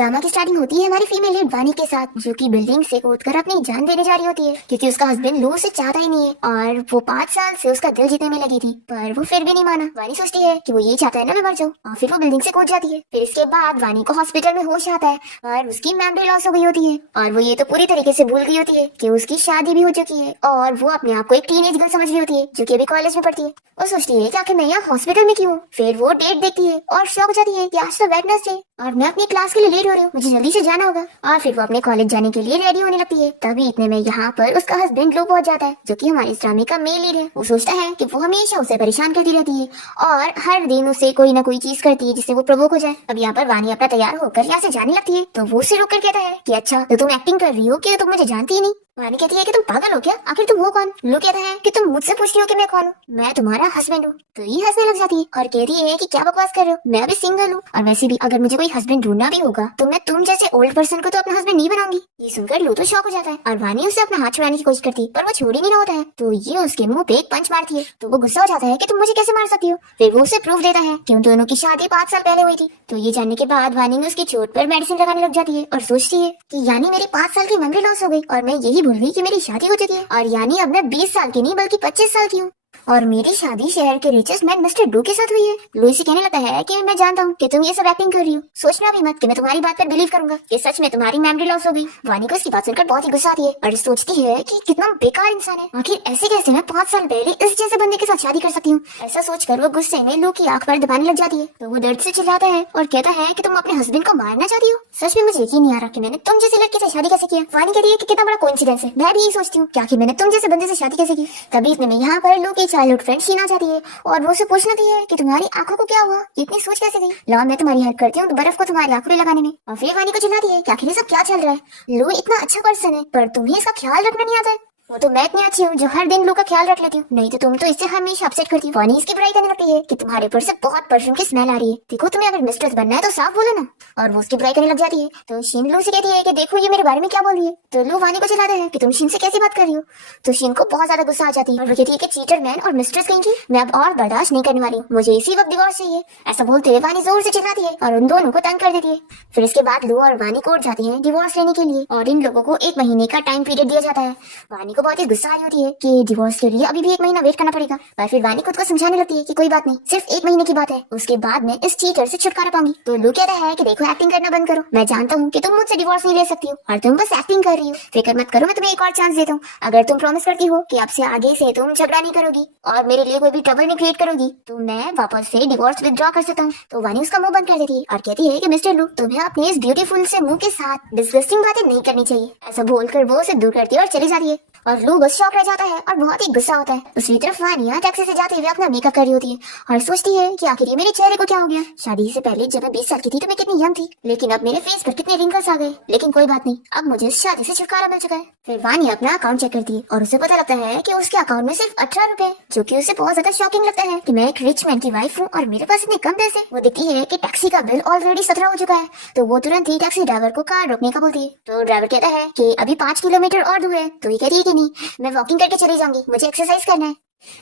Drama की starting होती है हमारी फीमेल लीड वानी के साथ, जो कि बिल्डिंग से कूदकर अपनी जान देने जा रही होती है क्योंकि उसका हस्बैंड लू उसे चाहता ही नहीं है और वो 5 साल से उसका दिल जीतने में लगी थी, पर वो फिर भी नहीं माना। वानी सोचती है कि वो ये चाहता है ना मैं मर जाऊँ, और फिर वो बिल्डिंग से कूद जाती है। फिर इसके बाद वानी को हॉस्पिटल में होश आता है और उसकी मेमोरी लॉस हो गई होती है और वो ये तो पूरी तरीके से भूल गई होती है कि उसकी शादी भी हो चुकी है और वो अपने आप को एक टीनेज गर्ल समझ रही होती है जो कि अभी कॉलेज में पढ़ती है। वो सोचती है कि आखिर मैं यहाँ हॉस्पिटल में क्यों। फिर वो डेट देखती है और शॉक हो जाती है कि आज तो वेडनेसडे और मैं अपनी क्लास के लिए लेट हो रही हूँ, मुझे जल्दी से जाना होगा। और फिर वो अपने कॉलेज जाने के लिए रेडी होने लगती है। तभी इतने में यहाँ पर उसका हस्बैंड लो पहुंच जाता है जो कि हमारे इस ड्रामे का मेन लीड है। वो सोचता है कि वो हमेशा उसे परेशान करती रहती है और हर दिन उसे कोई ना कोई चीज करती है जिससे वो प्रवोक हो जाए। अब यहाँ पर वानी अपना तैयार होकर यहाँ से जाने लगती है तो वो उसे रोक कर कहता है कि अच्छा तो तुम एक्टिंग कर रही हो क्या, तुम मुझे जानती ही नहीं। वानी कहती है कि तुम पागल हो क्या, आखिर तुम हो कौन। लो कहता है कि तुम मुझसे पूछती हो कि मैं कौन हूँ, मैं तुम्हारा हस्बैंड हूँ। तो ये हंसने लग जाती है और कहती है कि क्या बकवास कर रहे हो, मैं अभी सिंगल हूँ और वैसे भी अगर मुझे कोई हस्बैंड ढूंढना भी होगा तो मैं तुम जैसे ओल्ड पर्सन को तो अपना हस्बैंड नहीं बनाऊंगी। ये सुनकर लो तो शॉक हो जाता है और वानी उसे अपना हाथ छुड़ाने की कोशिश करती है पर वो छोड़ ही नहीं रहा होता है। तो ये उसके मुंह पे एक पंच मारती है तो वो गुस्सा हो जाता है कि तुम मुझे कैसे मार सकती हो। फिर वो उसे प्रूफ देता है कि उन दोनों की शादी 5 साल पहले हुई थी। तो ये जानने के बाद वानी ने उसकी चोट पर मेडिसिन लगाने लग जाती है और सोचती है कि यानी मेरी 5 साल की मेमोरी लॉस हो गई और मैं यही भूल गई कि मेरी शादी हो चुकी है और यानी अब मैं 20 साल की नहीं बल्कि 25 साल की हूँ और मेरी शादी शहर के रिचेस्ट मैन मिस्टर डू के साथ हुई है। लुइसी कहने लगता है कि मैं जानता हूँ कि तुम ये सब एक्टिंग कर रही हो, सोचना भी मत कि मैं तुम्हारी बात पर बिलीव करूंगा कि सच में तुम्हारी मेमोरी लॉस हो गई। वानी को इसकी बात सुनकर बहुत ही गुस्सा आती है और सोचती है कि कितना बेकार इंसान है, आखिर ऐसे कैसे मैं 5 साल पहले इस जैसे बंदे के साथ शादी कर सकती हूँ। ऐसा सोचकर वो गुस्से में लू की आंख पर दबाने लग जाती है तो वो दर्द से चिल्लाता है और कहता है कि तुम अपने हस्बैंड को मारना चाहती हो। सच में मुझे यकीन नहीं आ रहा कि मैंने तुम जैसे लड़के से शादी कैसे किया। वानी कहती है कि कितना बड़ा कोइंसिडेंस है, मैं भी यही सोचती हूँ कि आखिर मैंने तुम जैसे बंदे से शादी कैसे की। तभी इतने में यहाँ पर लू की चाइल्डहुड फ्रेंड शीना जाती है और वो उसे पूछती है कि तुम्हारी आंखों को क्या हुआ, इतनी सोच कैसे गई। लो मैं तुम्हारी हेल्प करती हूँ तो बर्फ को तुम्हारी आंखों में लगाने में। और फिर वानी को चिल्लाती है कि आखिर ये सब क्या चल रहा है, लो इतना अच्छा पर्सन है पर तुम्हें इसका ख्याल रखना नहीं आता है। वो तो मैं इतनी अच्छी हूँ जो हर दिन लोग का ख्याल रख लेती हूँ, नहीं तो तुम तो इससे हमेशा अपसेट करती हो। वानी इसकी बुराई करने लगती है कि तुम्हारे ऊपर से बहुत परफ्यूम की स्मेल आ रही है, देखो तुम्हें अगर मिस्ट्रेस बनना है तो साफ बोलो ना। और वो उसकी बुराई करने लग जाती है तो शीन लू से कहती है कि देखो ये मेरे बारे में क्या बोल रही है। तो लू वानी को चिल्लाता है कि तुम शीन से कैसी बात कर रही हो। तो शीन को बहुत ज्यादा गुस्सा आ जाती है और वो कहती है कि चीटर मैन और मिस्ट्रेस कहेंगी मैं अब और बर्दाश्त नहीं करने वाली हूँ, मुझे इसी वक्त डिवोर्स चाहिए। ऐसा बोलते हुए वानी जोर से चिल्लाती है और उन दोनों को तंग कर देती है। फिर इसके बाद लू और वानी कोर्ट जाती है डिवोर्स लेने के लिए और इन लोगों को 1 महीने का टाइम पीरियड दिया जाता है। वानी को बहुत ही गुस्सा आ रही होती है कि डिवोर्स के लिए अभी भी 1 महीना वेट करना पड़ेगा, पर फिर वानी खुद को समझाने लगती है कि कोई बात नहीं, सिर्फ 1 महीने की बात है, उसके बाद मैं इस चीटर से छुटकारा पाऊंगी। तो लू कहता है कि देखो एक्टिंग करना बंद करो, मैं जानता हूँ कि तुम मुझसे डिवोर्स नहीं ले सकती हो और तुम बस एक्टिंग कर रही हो, फिक्र मत करो मैं तुम्हें एक और चांस देता हूँ। अगर तुम प्रॉमिस करती हो कि अब से आगे से तुम झगड़ा नहीं करोगी और मेरे लिए कोई भी ट्रबल नहीं क्रिएट करोगी तो मैं वापस से डिवोर्स विथड्रॉ कर सकता हूँ। तो वानी उसका मुंह बंद कर देती है और कहती है कि मिस्टर लू तुम्हें अपने इस ब्यूटीफुल से मुंह के साथ डिस्गस्टिंग बातें नहीं करनी चाहिए। ऐसा बोलकर वो उसे दूर करती है और चली जाती है और लू बस शॉक रह जाता है और बहुत ही गुस्सा होता है। दूसरी तरफ वानिया टैक्सी से जाते हुए अपना मेकअप कर रही होती है और सोचती है कि आखिर ये मेरे चेहरे को क्या हो गया। शादी से पहले जब मैं 20 साल की थी तो मैं कितनी यंग थी, लेकिन अब मेरे फेस पर कितने रिंकल्स आ गए, लेकिन कोई बात नहीं, अब मुझे इस शादी से छुटकारा मिल चुका है। फिर वानिया अपना अकाउंट चेक करती है और उसे पता लगता है कि उसके अकाउंट में सिर्फ 18 रुपए, जो कि उसे बहुत ज्यादा शॉकिंग लगता है कि मैं एक रिच मैन की वाइफ हूँ और मेरे पास इतने कम पैसे। वो देखती है कि टैक्सी का बिल ऑलरेडी 17 हो चुका है तो वो तुरंत ही टैक्सी ड्राइवर को कार रोकने का बोलती है। तो ड्राइवर कहता है कि अभी 5 किलोमीटर और दूर है। तो ये कहती है कि नहीं, मैं वॉकिंग करके चली जाऊंगी, मुझे एक्सरसाइज करना है।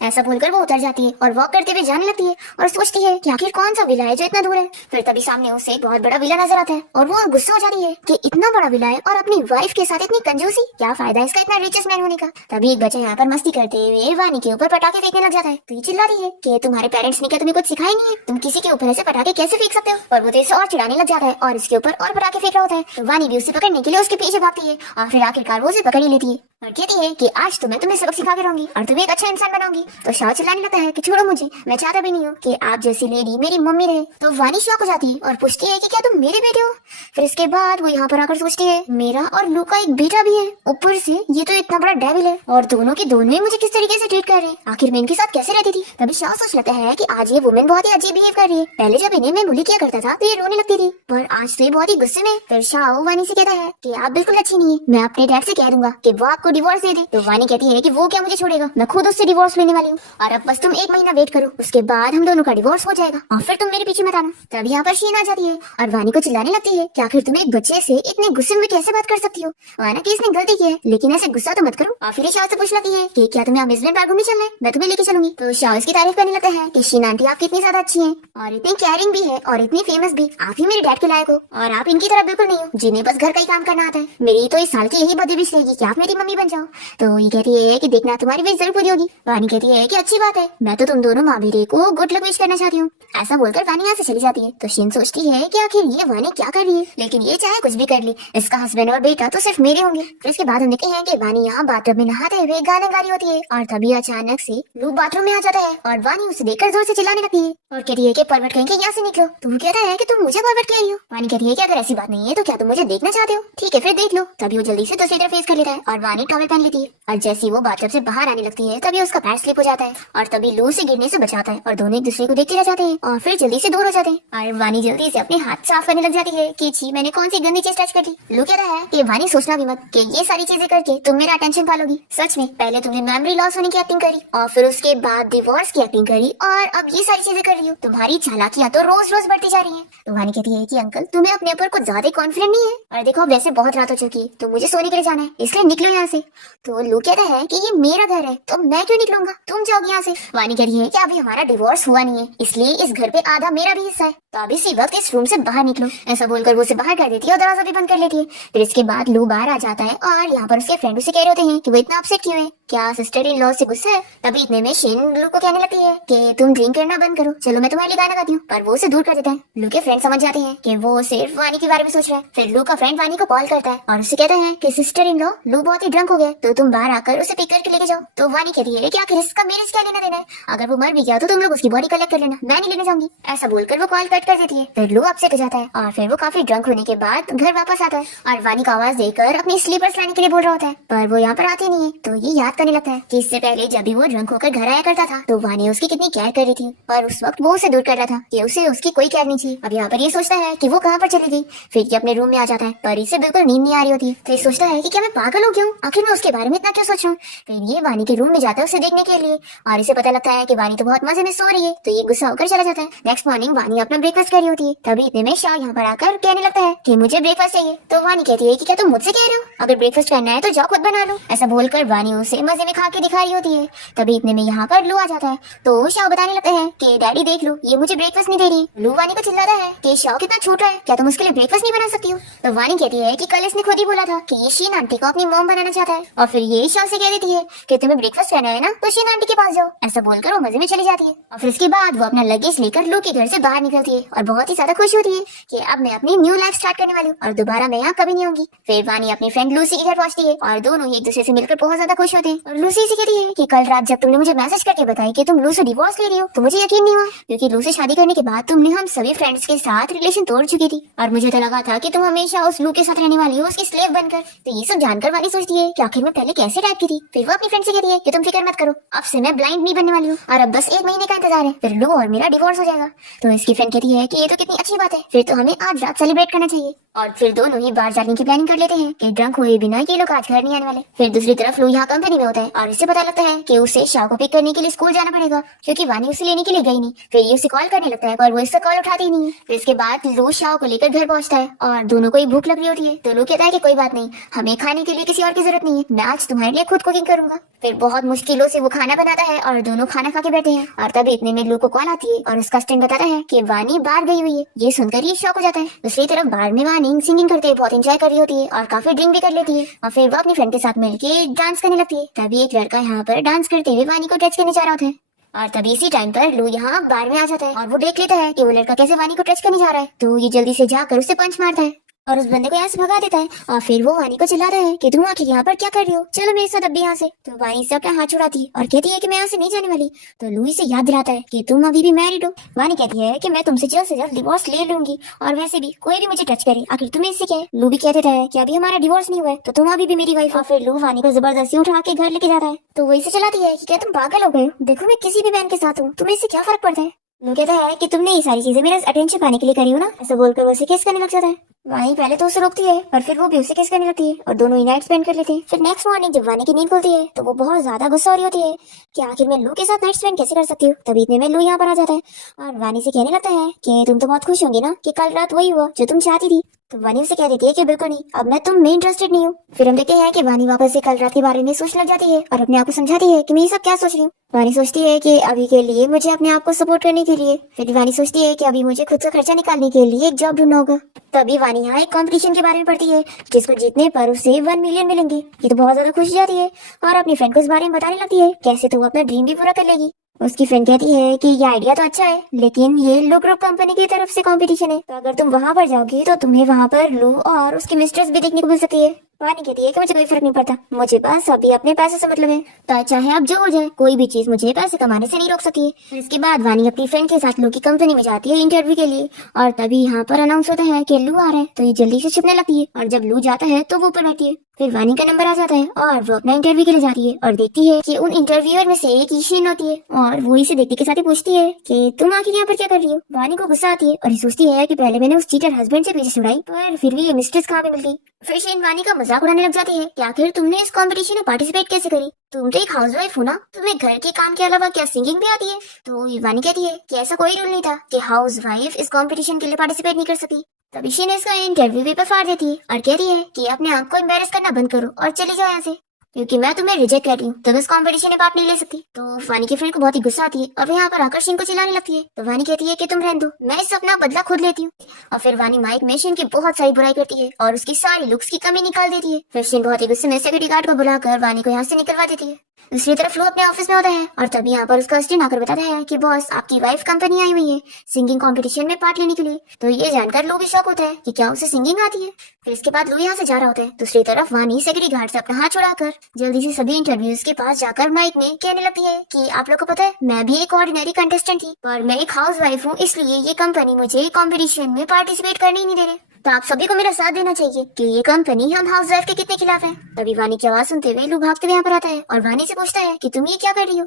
ऐसा बोलकर वो उतर जाती है और वॉक करते हुए जाने लगती है और सोचती है कि आखिर कौन सा विला है जो इतना दूर है। फिर तभी सामने उसे एक बहुत बड़ा विला नजर आता है और वो गुस्सा हो जाती है कि इतना बड़ा विला है और अपनी वाइफ के साथ इतनी कंजूसी, क्या फायदा इसका इतना रिचेस्ट मैन होने का। तभी एक बच्चा यहाँ पर मस्ती करते हुए वानी के ऊपर पटाखे फेंकने लग जाता है। तो ये चिल्लाती है कि तुम्हारे पेरेंट्स ने क्या तुम्हें कुछ सिखाई नहीं है, तुम किसी के ऊपर ऐसे पटाखे कैसे फेंक सकते हो। और वो तो इसे और चिढ़ाने लग जाता है और इसके ऊपर और पटाखे फेंक रहा होता है। तो वानी भी उसे पकड़ने के लिए उसके पीछे भागती है और फिर आखिरकार वो उसे पकड़ ही लेती है और कहती है कि आज तो मैं तुम्हें सबक सिखा के रहूंगी और तुम्हें एक अच्छा इंसान बनाऊंगी। तो शाह चिल्लाने लगता है कि छोड़ो मुझे, मैं चाहता भी नहीं हूँ कि आप जैसी लेडी मेरी मम्मी रहे। तो वानी शॉक हो जाती है और पूछती है कि क्या तुम मेरे बेटे हो। फिर इसके बाद वो यहाँ पर आकर सोचती है मेरा और लू का एक बेटा भी है, ऊपर से ये तो इतना बड़ा डेविल है और दोनों के दोनों ही मुझे किस तरीके से ट्रीट कर रहे हैं, आखिर मैं इनके साथ कैसे रहती थी। तभी शाह सोच लेता है कि आज ये वुमेन बहुत ही अजीब बिहेव कर रही है, पहले जब इन्हें मैं बुली किया करता था तो ये रोने लगती थी, पर आज तो ये बहुत ही गुस्से में। फिर शाह वानी से कहता है कि आप बिल्कुल अच्छी नहीं है, मैं अपने डैड से कह दूंगा कि वो आपको डिवोर्स दे दे। तो वानी कहती है कि वो क्या मुझे छोड़ेगा, मैं खुद उससे डिवोर्स लेने वाली हूँ और अब बस तुम 1 महीना वेट करो, उसके बाद हम दोनों का डिवोर्स हो जाएगा और फिर तुम मेरे पीछे मत आना। तभी यहाँ पर शीन आ जाती है और वानी को चिल्लाने लगती है कि आखिर तुम एक बच्चे से इतने गुस्से में कैसे बात कर सकती हो? माना कि इसने गलती की है, लेकिन ऐसे गुस्सा तो मत करो। और फिर शाह से पूछ लेती है कि क्या तुम्हें अम्यूजमेंट पार्क घूमने चलना है, मैं तुम्हें लेके चलूंगी। तो शाह उसकी तारीफ करने लगता है कि शीन आंटी आप कितनी ज्यादा अच्छी हैं और इतनी केयरिंग भी है और इतनी फेमस भी। आप ही मेरे डैड के लायक हो और आप इनकी तरह बिल्कुल नहीं हो जिन्हें बस घर का ही काम करना आता है। मेरी तो इस साल की यही बर्थडे विश रहेगी कि आप मेरी मम्मी बन जाओ। तो ये कहती है कि देखना तुम्हारी विश जरूर पूरी होगी। वानी कहती है कि अच्छी बात है, मैं तो तुम दोनों माँ बेटे को गुड लक विश करना चाहती हूँ। ऐसा बोलकर वानी यहाँ से चली जाती है। तो शीन सोचती है कि आखिर ये वानी क्या कर रही है, लेकिन ये चाहे कुछ भी कर ले, इसका हस्बैंड और बेटा तो सिर्फ मेरे होंगे। फिर इसके बाद हम देखते हैं कि वानी यहाँ बाथटब में नहाते हुए गाना गा रही होती है और तभी अचानक से लू बाथरूम में आ जाता है और वानी उसे देखकर जोर से चिल्लाने लगती है और कहती है कि परवट कहेंगे यहाँ से निकलो। तो वो कहता है कि तुम मुझे परवट कह रही हो। वानी कहती है कि अगर ऐसी बात नहीं है तो क्या तुम मुझे देखना चाहते हो? ठीक है फिर देख लो। तभी वो जल्दी से दूसरी तरफ फेस कर लेता है और वानी टॉवल पहन लेती है और जैसे ही वो बाथटब से बाहर आने लगती है तभी उसका पैर स्लिप हो जाता है और तभी लू से गिरने से बचाता है और दोनों एक दूसरे को देखते रह जाते हैं और फिर जल्दी से दूर हो जाते हैं और वानी जल्दी से अपने हाथ साफ करने लग जाती है कि छी मैंने कौन सी गंदी चीज टच कर दी। लू कहता है कि वानी सोचना भी मत कि ये सारी चीजें करके तुम मेरा अटेंशन पालोगी। सच में पहले तुमने मेमोरी लॉस होने की एक्टिंग करी और फिर उसके बाद डिवोर्स की एक्टिंग करी और अब ये सारी चीजें कर रही हो। तुम्हारी चालाकियां तो रोज रोज बढ़ती जा रही है। तो वानी कहती है कि अंकल तुम्हें अपने ऊपर कुछ ज्यादा कॉन्फिडेंट नहीं है और देखो वैसे बहुत रात हो चुकी है तो मुझे सोने के लिए जाना है इसलिए निकलो यहाँ से। तो लू कहता है कि ये मेरा घर है तो मैं क्यों निकलूंगा, तुम जाओगी यहाँ से। वानी कह रही है कि अभी हमारा डिवोर्स हुआ नहीं है इसलिए इस घर पे आधा मेरा भी हिस्सा है तो अभी इसी वक्त इस रूम से बाहर निकलो। ऐसा बोलकर वो उसे बाहर कर देती है और दरवाजा भी बंद कर लेती है। फिर इसके बाद लू बाहर आ जाता है और यहाँ पर उसके फ्रेंड उसे कह रहे होते हैं कि वो इतना अपसेट क्यों है, क्या सिस्टर इन लॉ से गुस्सा है। तभी इतने में शीन लू को कहने लगती है कि तुम ड्रिंक करना बंद करो, चलो मैं तुम्हारे लिए गाना गाती हूँ। पर वो उसे दूर कर देता है। लू के फ्रेंड समझ जाते हैं कि वो सिर्फ वानी के बारे में सोच रहा है। फिर लू का फ्रेंड वानी को कॉल करता है और उसे कहता है कि सिस्टर इन लॉ लू बहुत ही ड्रंक हो गया तो तुम बाहर आकर उसे पिक करके लेके जाओ। तो वानी कहती है कि आखिर इसका मेरे से क्या लेना देना है, अगर वो मर भी गया तो तुम लोग उसकी बॉडी कलेक्ट कर लेना, मैं नहीं लेने जाऊंगी। ऐसा बोलकर वो कॉल कट कर देती है। फिर लू अपसेट हो जाता है और फिर वो काफी ड्रंक होने के बाद घर वापस आता है और वानी को आवाज देकर अपनी स्लीपर्स लाने के लिए बोल रहा होता है पर वो यहाँ पर आती नहीं है। तो ये याद करने लगता है कि इससे पहले जब भी वो ड्रंक होकर घर आया करता था तो वानी उसकी कितनी केयर कर रही थी पर उस वक्त वो उसे दूर कर रहा था कि उसे उसकी कोई केयर नहीं थी। अब यहाँ पर ये सोचता है कि वो कहाँ पर चली गई। फिर ये अपने रूम में आ जाता है पर इसे बिल्कुल नींद नहीं आ रही होती। तो ये सोचता है कि क्या मैं पागल हो गया हूँ, आखिर मैं उसके बारे में इतना क्यों सोच रहा हूँ। फिर ये वानी के रूम में जाता है उसे देखने के लिए और इसे पता लगता है कि वानी तो बहुत मजे में सो रही है तो ये गुस्सा होकर चला जाता है। नेक्स्ट मॉर्निंग वानी अपना ब्रेकफास्ट कर रही होती है तभी इतने में शाह यहाँ पर आकर कहने लगता है कि मुझे ब्रेकफास्ट चाहिए। तो वानी कहती है कि क्या तुम मुझसे कह रहे हो, अगर ब्रेकफास्ट करना है तो जाओ खुद बना लो। ऐसा बोलकर वानी उसे मजे में खा के दिखा रही होती है। तभी इतने में यहाँ पर लू आ जाता है तो शाह बताने लगता है कि डैडी देख लो ये मुझे ब्रेकफास्ट नहीं दे रही। लू वानी को चिल्लाता है कि शाह कितना छोटा है, क्या तुम उसके लिए ब्रेकफास्ट नहीं बना सकती हो। तो वानी कहती है कि कल इसने खुद ही बोला था कि ये शीन आंटी को अपनी मॉम बनाना चाहता है और फिर ये शाह से कह देती है कि तुम्हें ब्रेकफास्ट करना है ना तो शीन आंटी के पास जाओ। ऐसा बोलकर वो मजे में चली जाती है और फिर इसके बाद वो अपना लगेज लेकर लू के घर से बाहर निकलती है और बहुत ही ज्यादा खुश होती है कि अब मैं अपनी न्यू लाइफ स्टार्ट करने वाली हूँ और दोबारा मैं यहाँ कभी नहीं होंगी। फिर वानी अपनी फ्रेंड लूसी के घर पहुंचती है और दोनों ही एक दूसरे से मिलकर बहुत ज्यादा खुश होते हैं और लूसी से कहती है कि कल रात जब तुमने मुझे मैसेज करके बताई कि तुम लू से डिवोर्स ले रही हो तो मुझे यकीन नहीं हुआ क्योंकि लू से शादी करने के बाद तुमने हम सभी फ्रेंड्स के साथ रिलेशन तोड़ चुकी थी और मुझे तो लगा था कि तुम हमेशा उस लू के साथ रहने वाली हो उसकी स्लेव बनकर। तो ये सब जानकर वानी सोचती है कि आखिर मैं पहले कैसे टाइप की थी। फिर वो अपनी फ्रेंड से कहती है कि तुम फिक्र मत करो, अब से मैं ब्लाइंड नहीं बनने वाली हूँ और अब बस 1 महीने का इंतजार है फिर लू और मेरा डिवोर्स हो जाएगा। तो इसकी फ्रेंड कहती है कि ये तो कितनी अच्छी बात है, फिर तो हमें आज रात सेलिब्रेट करना चाहिए। और फिर दोनों ही बाहर जाने की प्लानिंग कर लेते हैं कि ड्रंक हुए बिना ये लोग आज घर नहीं आने वाले। फिर दूसरी तरफ लू यहाँ कंपनी में होता है और इससे पता लगता है कि उसे शाह को पिक करने के लिए स्कूल जाना पड़ेगा क्योंकि वानी उसे लेने के लिए गई नहीं। फिर ये उसे कॉल करने लगता है पर वो इससे कॉल उठाती ही नहीं है। फिर इसके बाद लू शाह को लेकर घर पहुंचता है और दोनों को ही भूख लग रही होती है। तो लू कहता है कि कोई बात नहीं, हमें खाने के लिए किसी और की जरूरत नहीं है, मैं आज तुम्हारे लिए खुद कुकिंग करूंगा। फिर बहुत मुश्किलों से वो खाना बनाता है और दोनों खाना खा के बैठे हैं और तभी इतने में लू को कॉल आती है और उसका स्टैंड बताता है कि वानी बाहर गई हुई है। ये सुनकर ये शॉक हो जाता है। दूसरी तरफ बाहर में वानी सिंगिंग करते बहुत एंजॉय कर रही होती है और काफी ड्रिंक भी कर लेती है और फिर वो अपनी फ्रेंड के साथ मिलकर डांस करने लगती है। तभी एक लड़का यहाँ पर डांस करते हुए वानी को टच करने जा रहा होता है और तभी इसी टाइम पर लू यहाँ बार में आ जाता है और वो देख लेता है कि वो लड़का कैसे वानी को टच करने जा रहा है। तो ये जल्दी से जाकर उसे पंच मारता है और उस बंदे को यहाँ से भगा देता है और फिर वो वानी को चिल्लाता है कि तुम आखिर यहाँ पर क्या कर रही हो, चलो मेरे साथ अब भी यहाँ से। तो वानी से अपना हाथ छुड़ाती है और कहती है कि मैं यहाँ से नहीं जाने वाली। तो लू इसे याद दिलाता है कि तुम अभी भी मैरिड हो। वानी कहती है कि मैं तुमसे जल्द से जल्द डिवोर्स ले लूंगी और वैसे भी कोई भी मुझे टच करे आखिर तुम्हें इससे क्या है। लू भी कह देता है कि अभी हमारा डिवोर्स नहीं हुआ है तो तुम अभी भी मेरी वाइफ हो। फिर लू वानी को जबरदस्ती उठा के घर लेके जाता है। तो वो इसे चलाती है कि क्या तुम पागल हो गए हो, देखो मैं किसी भी बहन के साथ हूँ, तुम्हें इससे क्या फर्क पड़ता है। लू कहता है कि तुमने ये सारी चीजें मेरा अटेंशन पाने के लिए करी हो ना। ऐसा बोलकर वो उसे किस करने लग जाता है। वानी पहले तो उसे रोकती है पर फिर वो भी उसे किस करने लगती है और दोनों ही नाइट स्पेंड कर लेते हैं। फिर नेक्स्ट मॉर्निंग जब वानी की नींद खुलती है तो वो बहुत ज्यादा गुस्सा हो रही होती है कि आखिर मैं लू के साथ नाइट स्पेंड कैसे कर सकती हूँ। तभी इतने में लू यहाँ पर आ जाता है और वानी से कहने लगता है कि तुम तो बहुत खुश होंगी ना कि कल रात वही हुआ जो तुम चाहती थी। तो वानी उसे कह देती है कि बिल्कुल नहीं, अब मैं तुम में इंटरेस्टेड नहीं हूँ। फिर हम देखते हैं कि वानी वापस से कल रात के बारे में सोचने लग जाती है और अपने आप को समझाती है कि मैं ये सब क्या सोच रही हूँ। वानी सोचती है कि अभी के लिए मुझे अपने आप को सपोर्ट करने के लिए, फिर वानी सोचती है कि अभी मुझे खुद का खर्चा निकालने के लिए एक जॉब ढूंढना होगा। तभी वानी यहाँ एक कंपटीशन के बारे में पढ़ती है जिसको जीतने पर उसे 1 मिलियन मिलेंगे। ये तो बहुत ज्यादा खुश जाती है और अपनी फ्रेंड को इस बारे में बताने लगती है कैसे तो वो अपना ड्रीम भी पूरा कर लेगी। उसकी फ्रेंड कहती है कि ये आइडिया तो अच्छा है, लेकिन ये लू ग्रुप कंपनी की तरफ से कंपटीशन है, तो अगर तुम वहाँ पर जाओगी तो तुम्हें वहाँ पर लू और उसकी मिस्ट्रेस भी देखने को मिल सकती है। वानी कहती है कि मुझे कोई फर्क नहीं पड़ता, मुझे बस अभी अपने पैसे से मतलब है, तो चाहे अब जो हो जाए कोई भी चीज मुझे पैसे कमाने से नहीं रोक सकती है। फिर इसके बाद वानी अपनी फ्रेंड के साथ लू की कंपनी में जाती है इंटरव्यू के लिए, और तभी यहाँ पर अनाउंस होता है कि लू आ रहा है, तो ये जल्दी से छिपने लगती है और जब लू जाता है तो वो ऊपर बैठती है। फिर वानी का नंबर आ जाता है और वो अपना इंटरव्यू के लिए जाती है और देखती है कि उन इंटरव्यूअर में से एक ईशिन होती है और वो इसे देखने के साथ ही पूछती है कि तुम आखिर यहाँ पर क्या कर रही हो। वानी को गुस्सा आती है और ये सोचती है कि पहले मैंने उस चीटर हस्बैंड से पीछे छुड़ाई, पर फिर भी ये मिस्ट्रेस कहाँ पे मिल गई। फिर शीन वानी का मजाक उड़ाने लग जाती है कि आखिर तुमने इस कंपटीशन में पार्टिसिपेट कैसे करी, तुम तो एक हाउसवाइफ हो ना, तुम्हें घर के काम के अलावा क्या सिंगिंग भी आती है। तो वानी कहती है कि ऐसा कोई रूल नहीं था कि हाउसवाइफ इस कंपटीशन के लिए पार्टिसिपेट नहीं कर सकती। तभी शीन इसका इंटरव्यू पेपर फाड़ देती है और कहती है कि अपने आप को एम्बेरस करना बंद करो और चली जाओ यहाँ से, क्योंकि मैं तुम्हें रिजेक्ट कर रही हूँ, तुम इस कंपटीशन में पार्ट नहीं ले सकती। तो वानी की फ्रेंड को बहुत ही गुस्सा आती है और वो यहाँ पर आकर शीन को चिल्लाने लगती है। तो वानी कहती है कि तुम रहने दो, मैं इस अपना बदला खुद लेती हूँ। और फिर वानी माइक में शीन की बहुत सारी बुराई करती है और उसकी सारी लुक्स की कमी निकाल देती है। फिर शीन बहुत ही गुस्से में सिक्योरिटी गार्ड को बुलाकर वानी को यहाँ से निकलवा देती है। दूसरी तरफ लू अपने ऑफिस में होता है और तभी यहाँ पर उसका असिस्टेंट आकर बताता है कि बॉस आपकी वाइफ कंपनी आई हुई है सिंगिंग कंपटीशन में पार्ट लेने के लिए। तो ये जानकर लू भी शॉक होता है कि क्या उसे सिंगिंग आती है। फिर इसके बाद लू यहाँ से जा रहा होता है। दूसरी तरफ वानी सिक्योरिटी गार्ड से अपना हाथ छुड़ाकर जल्दी से सभी इंटरव्यूज के पास जाकर माइक में कहने लगती है कि आप लोग को पता है मैं भी एक ऑर्डिनरी कंटेस्टेंट थी, पर मैं एक हाउस वाइफ हूँ, इसलिए ये कंपनी मुझे कॉम्पिटिशन में पार्टिसिपेट करने ही नहीं दे रहे। तो आप सभी को मेरा साथ देना चाहिए कि ये कंपनी हम हाउस वाइफ के कितने खिलाफ है। तभी वानी की आवाज सुनते हुए लू भागते हुए यहाँ पर आता है और वानी से पूछता है कि तुम ये क्या कर रही हो।